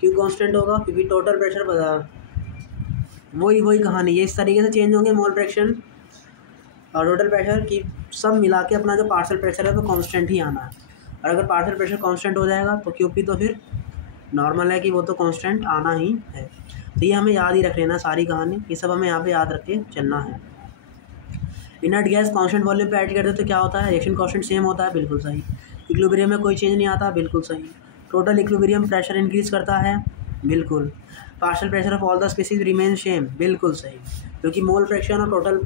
क्यों कांस्टेंट होगा, क्योंकि टोटल प्रेशर वही कहानी है, इस तरीके से चेंज होंगे मोल फ्रैक्शन और टोटल प्रेशर की सब मिला के अपना जो पार्शियल प्रेशर है वो कांस्टेंट ही आना है। और अगर पार्शियल प्रेशर कांस्टेंट हो जाएगा तो QP तो फिर नॉर्मल है कि वो तो कांस्टेंट आना ही है। तो ये हमें याद ही रख लेना सारी कहानी, ये सब हमें यहाँ पे याद रख के चलना है। इनर्ट गैस कांस्टेंट वॉल्यूम पे ऐड करते तो क्या होता है, रिएक्शन कांस्टेंट सेम होता है, बिल्कुल सही। इक्विलिब्रियम में कोई चेंज नहीं आता, बिल्कुल सही। टोटल इक्विलिब्रियम प्रेशर इंक्रीज करता है, बिल्कुल। Partial pressure of all the species remain same, बिल्कुल सही, क्योंकि मोल फ्रैक्शन और टोटल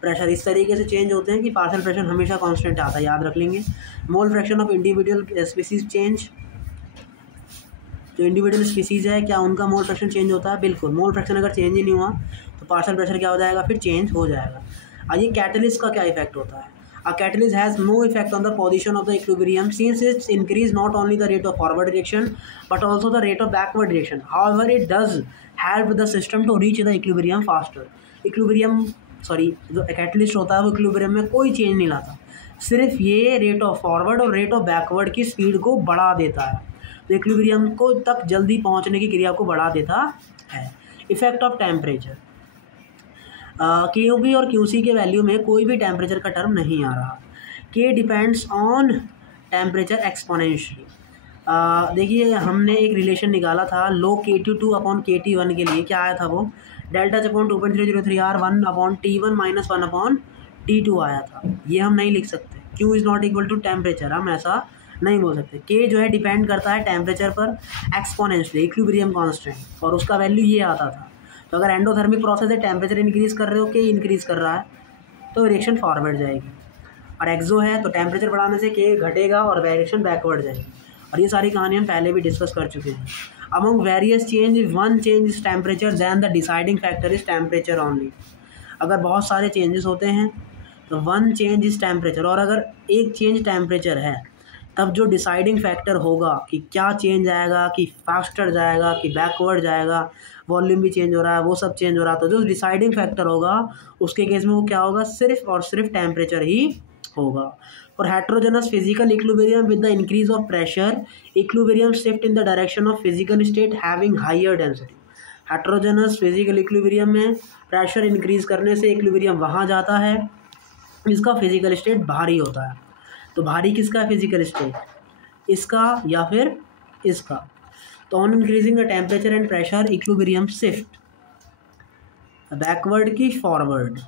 प्रेशर इस तरीके से चेंज होते हैं कि पार्शियल प्रेशर हमेशा कांस्टेंट आता है, याद रख लेंगे। Mole fraction of individual species change, जो इंडिविजुअल स्पीसीज है क्या उनका मोल फ्रैक्शन चेंज होता है, बिल्कुल। मोल फ्रैक्शन अगर चेंज ही नहीं हुआ तो पार्शियल प्रेशर क्या हो जाएगा, फिर चेंज हो जाएगा। आइए कैटलिस्ट का क्या इफेक्ट होता है। A catalyst has no effect on the position of the equilibrium since it increase not only the rate of forward reaction but also the rate of backward reaction. However, it does help the system to reach the equilibrium faster. जो catalyst होता है वो equilibrium में कोई change नहीं लाता, सिर्फ ये रेट ऑफ फॉरवर्ड और रेट ऑफ बैकवर्ड की स्पीड को बढ़ा देता है, तो इक्विलिब्रियम को तक जल्दी पहुंचने की क्रिया को बढ़ा देता है। इफेक्ट ऑफ टेम्परेचर, QB और QC के वैल्यू में कोई भी टेम्परेचर का टर्म नहीं आ रहा। K depends on temperature exponentially, देखिए हमने एक रिलेशन निकाला था लो KT2 अपॉन KT1 के लिए, क्या आया था वो delta upon 2.303R 1/T1 minus 1/T2 आया था। ये हम नहीं लिख सकते, Q is not equal to temperature, हम ऐसा नहीं बोल सकते। K जो है डिपेंड करता है टेम्परेचर पर एक्सपोनेंशियली, इक्विलिब्रियम कांस्टेंट, और उसका वैल्यू ये आता था। तो अगर एंडोथर्मिक प्रोसेस है, टेम्परेचर इंक्रीज कर रहे हो, K इंक्रीज कर रहा है, तो रिएक्शन फॉरवर्ड जाएगी। और एक्सो है तो टेम्परेचर बढ़ाने से K घटेगा और रिएक्शन बैकवर्ड जाएगी। और ये सारी कहानी हम पहले भी डिस्कस कर चुके हैं। Among various change one change is temperature then the deciding factor is temperature only. अगर बहुत सारे चेंजेस होते हैं तो वन चेंज इज टेम्परेचर, और अगर एक चेंज टेम्परेचर है तब जो डिसाइडिंग फैक्टर होगा कि क्या चेंज आएगा, कि फास्टर जाएगा कि बैकवर्ड जाएगा, वॉल्यूम भी चेंज हो रहा है, वो सब चेंज हो रहा है, तो जो डिसाइडिंग फैक्टर होगा उसके केस में वो क्या होगा, सिर्फ और सिर्फ टेम्परेचर ही होगा। For heterogeneous physical equilibrium with the increase of pressure, equilibrium shift in the direction of physical state having higher density. Heterogeneous physical equilibrium में प्रेशर इंक्रीज करने से इक्विलिब्रियम वहाँ जाता है जिसका फिजिकल स्टेट भारी होता है। तो भारी किसका है फिजिकल स्टेट, इसका या फिर इसका। तो on increasing the temperature and pressure equilibrium shift backward की forward.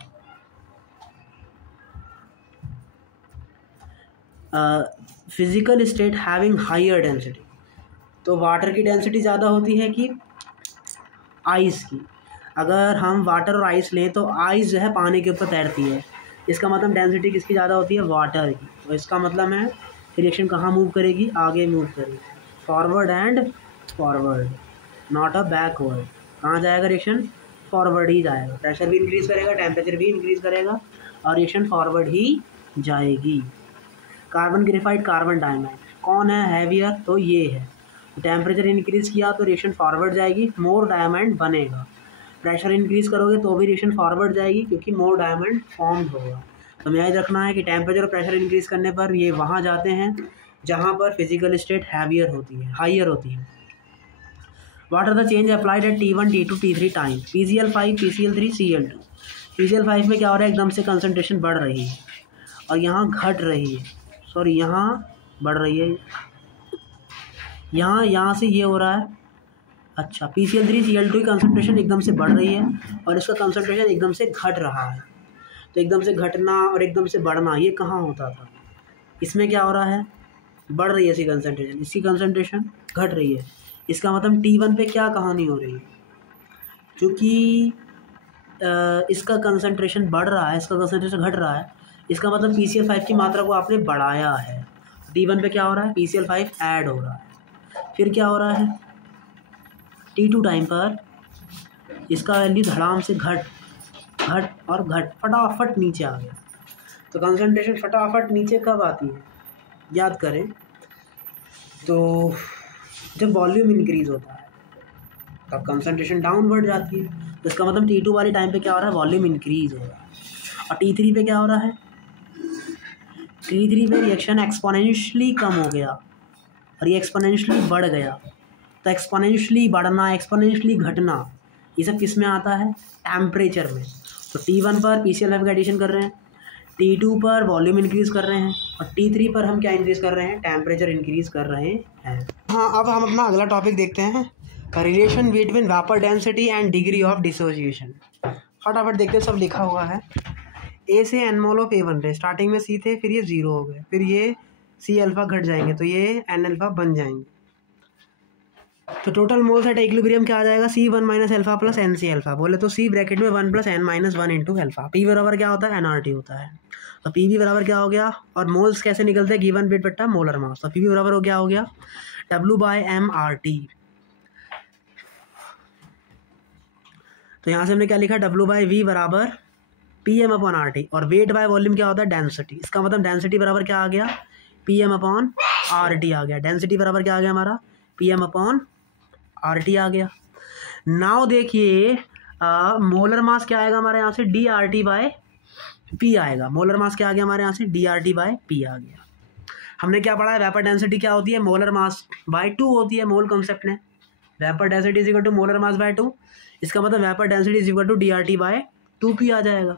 Physical state having higher density, तो वाटर की डेंसिटी ज़्यादा होती है कि आइस की। अगर हम वाटर और आइस लें तो आइस जो है पानी के ऊपर तैरती है, इसका मतलब डेंसिटी किसकी ज़्यादा होती है, वाटर की। तो इसका मतलब है रिएक्शन कहाँ मूव करेगी, आगे मूव करेगी, forward and forward, not a backward. कहाँ जाएगा रिएक्शन, फॉरवर्ड ही जाएगा। प्रेशर भी इंक्रीज़ करेगा, टेम्परेचर भी इंक्रीज़ करेगा और रिएक्शन फॉरवर्ड ही जाएगी। कार्बन ग्रेफाइट कार्बन डायमंड कौन है हैवियर, तो ये है। टेम्परेचर इंक्रीज़ किया तो रिएक्शन फॉरवर्ड जाएगी, मोर डायमंड बनेगा। प्रेशर इंक्रीज़ करोगे तो भी रिएक्शन फॉरवर्ड जाएगी क्योंकि मोर डायमंड फॉर्म्ड होगा। तो हमें याद रखना है कि टेम्परेचर और प्रेशर इंक्रीज़ करने पर ये वहाँ जाते हैं जहाँ पर फिजिकल स्टेट हैवियर होती है, हाइयर होती है। What are the change applied at T1 T2 T3 time, PCl5 PCl3 Cl2। PCl5 में क्या हो रहा है, एकदम से कंसनट्रेशन बढ़ रही है और यहाँ घट रही है, सॉरी यहाँ बढ़ रही है, यहाँ से ये हो रहा है। अच्छा, PCl3 Cl2 की कंसनट्रेशन एकदम से बढ़ रही है और इसका कंसनट्रेशन एकदम से घट रहा है। तो एकदम से घटना और एकदम से बढ़ना ये कहाँ होता था, इसमें क्या हो रहा है, बढ़ रही है इसकी कंसनट्रेशन, इसकी कंसनट्रेशन घट रही है। इसका मतलब T1 पे क्या कहानी हो रही है, क्योंकि इसका कंसनट्रेशन बढ़ रहा है, इसका कंसनट्रेशन घट रहा है, इसका मतलब PCl5 की मात्रा को आपने बढ़ाया है। T1 पे क्या हो रहा है, PCl5 ऐड हो रहा है। फिर क्या हो रहा है, T2 टाइम पर इसका वैल्यू धड़ाम से घट फटाफट नीचे आ गया। तो कंसनट्रेशन फटाफट नीचे कब आती है, याद करें तो जब वॉल्यूम इंक्रीज होता है तब कंसनट्रेशन डाउनवर्ड जाती है। तो इसका मतलब T2 वाले टाइम पे क्या हो रहा है, वॉल्यूम इंक्रीज हो रहा है। और T3 पे क्या हो रहा है, T3 पे रिएक्शन एक्सपोनेंशियली कम हो गया और ये एक्सपोनेंशियली बढ़ गया। तो एक्सपोनेंशियली बढ़ना, एक्सपोनेंशियली घटना, ये सब किस में आता है, टेम्परेचर में। तो T1 पर PCl5 का एडिशन कर रहे हैं, T2 पर वॉल्यूम इंक्रीज़ कर रहे हैं और T3 पर हम क्या इंक्रीज़ कर रहे हैं, टेम्परेचर इंक्रीज़ कर रहे हैं। हाँ, अब हम अपना अगला टॉपिक देखते हैं, relation between vapour density and degree of dissociation. फटाफट देखते हैं, सब लिखा हुआ है। A से n मोल ऑफ A1 रहे, स्टार्टिंग में C थे, फिर ये 0 हो गए, फिर ये C अल्फ़ा घट जाएंगे तो ये N अल्फ़ा बन जाएंगे। तो टोटल मोल्स एट इक्विलिब्रियम क्या आ जाएगा, C1 minus alpha plus NC alpha. बोले तो C ब्रैकेट में 1 + n - 1 इंटू अल्फ़ा। P बराबर क्या होता है, nRT होता है। तो PV बराबर क्या हो गया, और मोल्स कैसे निकलते हैं, गिवन वेट बट्टा मोलर मास। तो PV बराबर क्या हो गया, W/mRT। तो यहाँ से हमने क्या लिखा, W/V बराबर PM/RT, और वेट बाय वॉल्यूम क्या होता है, डेंसिटी। इसका मतलब डेंसिटी बराबर क्या आ गया, PM/RT आ गया। डेंसिटी बराबर क्या आ गया हमारा, PM/RT आ गया। नाउ देखिए मोलर मास क्या आएगा हमारे यहाँ से, DRT/P आएगा। मोलर मास क्या आ गया हमारे यहाँ से, DRT/P आ गया। हमने क्या पढ़ा है, वेपर डेंसिटी क्या होती है, मोलर मास बाय 2 होती है, मोल कंसेप्ट ने। Vapour density is equal to molar mass by 2, इसका मतलब vapour density is equal to DRT/2P आ जाएगा।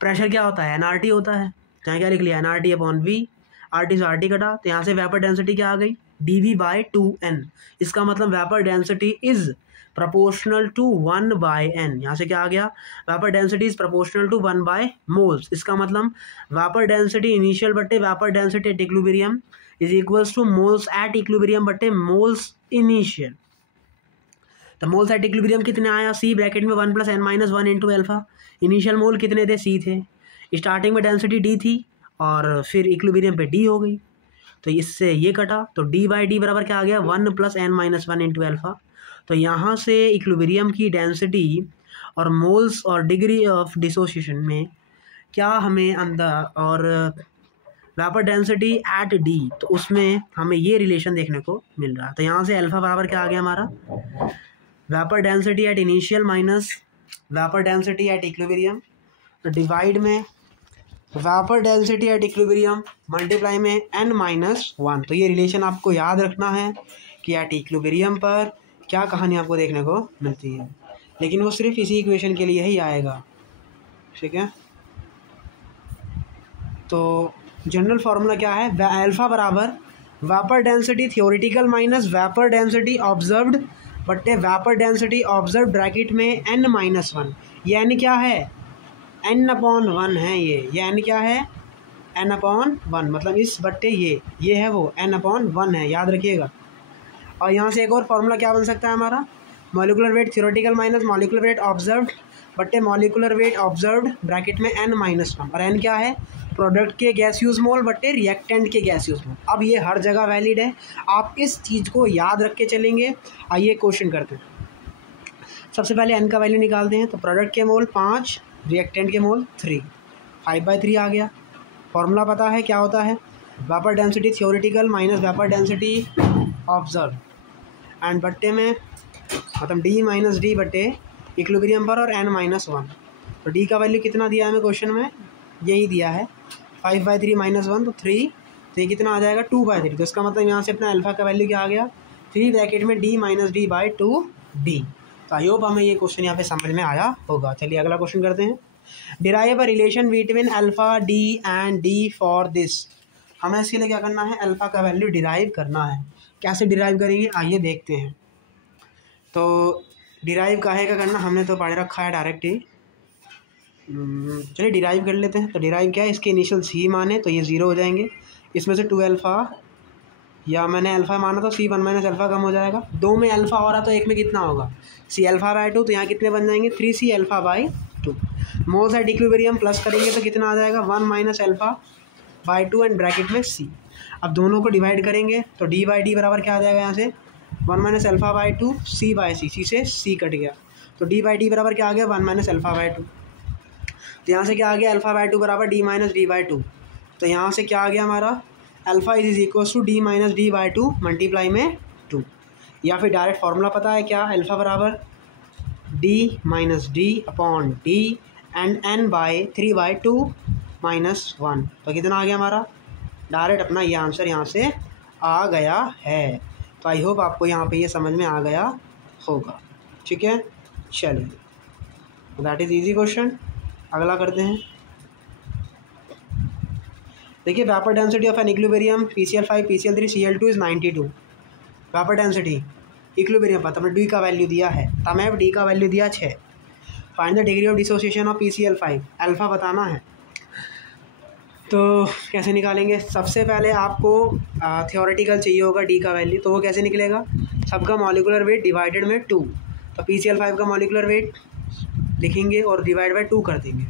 प्रेशर क्या होता है, nRT होता है। यहाँ क्या लिख लिया, nRT/V, RT से RT कटा, तो यहाँ से वेपर डेंसिटी क्या आ गई, dV/2n। इसका मतलब vapour density is proportional to 1/n। यहाँ से क्या आ गया, vapour density is proportional to 1/मोल्स। इसका मतलब वेपर डेंसिटी इनिशियल बट्टे vapour density at equilibrium is equals to moles at equilibrium बट्टे मोल्स इनिशियल। तो मोल्स एट इक्विलिब्रियम कितने आया, सी ब्रैकेट में 1 + n-1 इंटू अल्फा। इनिशियल मोल कितने थे, सी थे। स्टार्टिंग में डेंसिटी डी थी और फिर इक्विलिब्रियम पे डी हो गई, तो इससे ये कटा, तो d/d बराबर क्या आ गया, 1 + n-1 इंटू अल्फा। तो यहाँ से इक्विलिब्रियम की डेंसिटी और मोल्स और डिग्री ऑफ डिसोसिएशन में क्या हमें अंदर, और वेपर डेंसिटी एट डी, तो उसमें हमें ये रिलेशन देखने को मिल रहा है। तो यहाँ से अल्फा बराबर क्या आ गया हमारा, vapour density at initial minus vapour density at equilibrium, तो डिवाइड में vapour density at equilibrium multiply में n-1। तो ये रिलेशन आपको याद रखना है कि एट इक्विलिब्रियम पर क्या कहानी आपको देखने को मिलती है, लेकिन वो सिर्फ इसी इक्वेशन के लिए ही आएगा, ठीक है। तो जनरल फार्मूला क्या है, अल्फा बराबर vapour density theoretical minus vapour density observed बट्टे वेपर डेंसिटी ऑब्जर्व्ड ब्रैकेट में n-1। ये n क्या है, n/1 है। ये n क्या है, n/1, मतलब इस बट्टे ये है वो n/1 है, याद रखिएगा। और यहाँ से एक और फार्मूला क्या बन सकता है हमारा, molecular weight theoretical minus molecular weight observed बट्टे मॉलिक्यूलर वेट ऑब्जर्व्ड ब्रैकेट में n-1। और n क्या है, प्रोडक्ट के गैसियस मोल बट्टे रिएक्टेंट के गैसियस मोल। अब ये हर जगह वैलिड है, आप इस चीज़ को याद रख के चलेंगे। आइए क्वेश्चन करते हैं। सबसे पहले n का वैल्यू निकालते हैं। तो प्रोडक्ट के मोल 5, रिएक्टेंट के मोल 3, 5/3 आ गया। फॉर्मूला पता है क्या होता है, vapour density theoretical minus vapour density observe and बट्टे में मतलब d-d बट्टे इक्विलिब्रियम पर और n-1। तो d का वैल्यू कितना दिया है हमें क्वेश्चन में, यही दिया है 5/3 -1, तो 3, तो ये कितना आ जाएगा 2/3। तो इसका मतलब यहाँ से अपना अल्फा का वैल्यू क्या आ गया, 3 ब्रैकेट में d-d/2d। तो आई होप हमें ये क्वेश्चन यहाँ पे समझ में आया होगा। चलिए अगला क्वेश्चन करते हैं। Derive a relation between alpha D and D for this. हमें इसके लिए क्या करना है, अल्फा का वैल्यू डिराइव करना है। कैसे डिराइव करेंगे आइए देखते हैं। तो डिराइव काहे का करना, हमने तो पढ़ रखा है डायरेक्ट ही। चलिए डिराइव कर लेते हैं। तो डिराइव क्या है, इसके इनिशियल सी माने तो ये 0 हो जाएंगे, इसमें से 2 अल्फ़ा, या मैंने अल्फ़ा माना तो C1 - अल्फ़ा कम हो जाएगा। 2 में अल्फ़ा हो रहा तो 1 में कितना होगा, C∝/2, तो यहाँ कितने बन जाएंगे 3C∝/2। Moles at equilibrium plus करेंगे तो कितना आ जाएगा 1 - अल्फ़ा/2 एंड ब्रैकेट में C। अब दोनों को डिवाइड करेंगे तो d/d बराबर क्या आ जाएगा, यहाँ से 1 - अल्फ़ा/2 C/C, C से C कट गया, तो d/d बराबर क्या आ गया 1 - अल्फ़ा/2। तो यहाँ से क्या आ गया अल्फ़ा/2 बराबर d - d/2। तो यहाँ से क्या आ गया हमारा alpha is equal to d - d/2 multiply में 2, या फिर डायरेक्ट फार्मूला पता है क्या, अल्फ़ा बराबर d - d/d एंड n/3/2 - 1। तो कितना आ गया हमारा, डायरेक्ट अपना ये आंसर यहाँ से आ गया है। तो आई होप आपको यहाँ पे ये समझ में आ गया होगा, ठीक है। चलिए दैट इज़ इजी क्वेश्चन। अगला करते हैं। देखिए vapour density of an equilibrium PCl5 PCl3 Cl2 is 92। Vapour density equilibrium पर तब डी का वैल्यू दिया है, तब डी का वैल्यू दिया 6। Find the degree of dissociation of PCl5, alpha बताना है। तो कैसे निकालेंगे, सबसे पहले आपको थियोरेटिकल चाहिए होगा डी का वैल्यू, तो वो कैसे निकलेगा, सबका मॉलिक्यूलर वेट डिवाइडेड में 2। तो PCl5 का मॉलिक्यूलर वेट लिखेंगे और डिवाइड बाय 2 कर देंगे,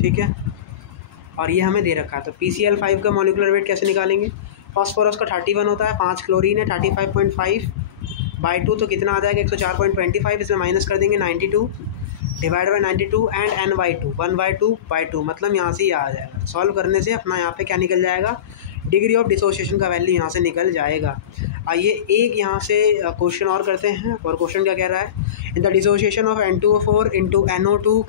ठीक है। और ये हमें दे रखा है, तो PCl5 का मॉलिक्यूलर वेट कैसे निकालेंगे, फॉस्फोरस का 31 होता है, 5 क्लोरीन है 35.5/2, तो कितना आ जाएगा 104.25। इसमें माइनस कर देंगे 92 डिवाइड बाई 92 एंड n/2 1/2/2, मतलब यहाँ से ही आ जाएगा। सॉल्व करने से अपना यहाँ पे क्या निकल जाएगा, डिग्री ऑफ डिसोसिएशन का वैल्यू यहाँ से निकल जाएगा। आइए एक यहाँ से क्वेश्चन और करते हैं। और क्वेश्चन क्या कह रहा है, in the dissociation of N2O4 into NO2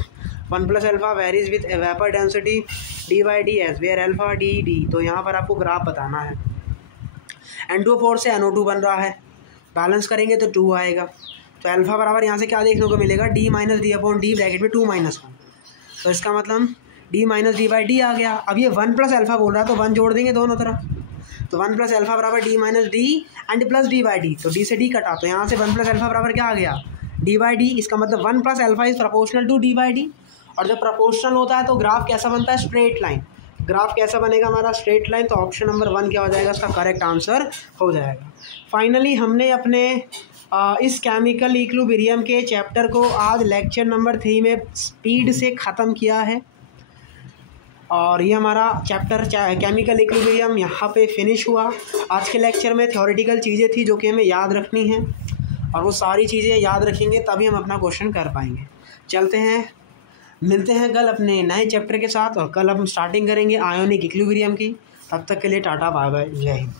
1 + alpha varies with vapour density d/ds where alpha d। तो यहाँ पर आपको ग्राफ बताना है। N2O4 से NO2 बन रहा है, बैलेंस करेंगे तो 2 आएगा। तो अल्फ़ा बराबर यहाँ से क्या देखने को मिलेगा, d - d/d ब्रैकेट में 2 - 1। तो इसका मतलब d - d/d आ गया। अब ये 1 + अल्फ़ा बोल रहा है तो 1 जोड़ देंगे दोनों तरफ, तो 1 + अल्फा बराबर D minus D and plus D by D, तो डी से डी कटा, तो यहाँ से 1 + अल्फा बराबर क्या आ गया, डी बाई डी। इसका मतलब 1 + alpha is proportional to D by D. और जब प्रोपोर्शनल होता है तो ग्राफ कैसा बनता है, स्ट्रेट लाइन। ग्राफ कैसा बनेगा हमारा, स्ट्रेट लाइन। तो ऑप्शन नंबर 1 क्या हो जाएगा, इसका करेक्ट आंसर हो जाएगा। फाइनली हमने अपने इस केमिकल इक्विलिब्रियम के चैप्टर को आज लेक्चर नंबर 3 में स्पीड से ख़त्म किया है। और ये हमारा चैप्टर केमिकल इक्विलिब्रियम यहाँ पे फिनिश हुआ। आज के लेक्चर में थ्योरेटिकल चीज़ें थी जो कि हमें याद रखनी हैं, और वो सारी चीज़ें याद रखेंगे तभी हम अपना क्वेश्चन कर पाएंगे। चलते हैं, मिलते हैं कल अपने नए चैप्टर के साथ, और कल हम स्टार्टिंग करेंगे आयोनिक इक्विलिब्रियम की। तब तक के लिए टाटा बाय बाय, जय हिंद।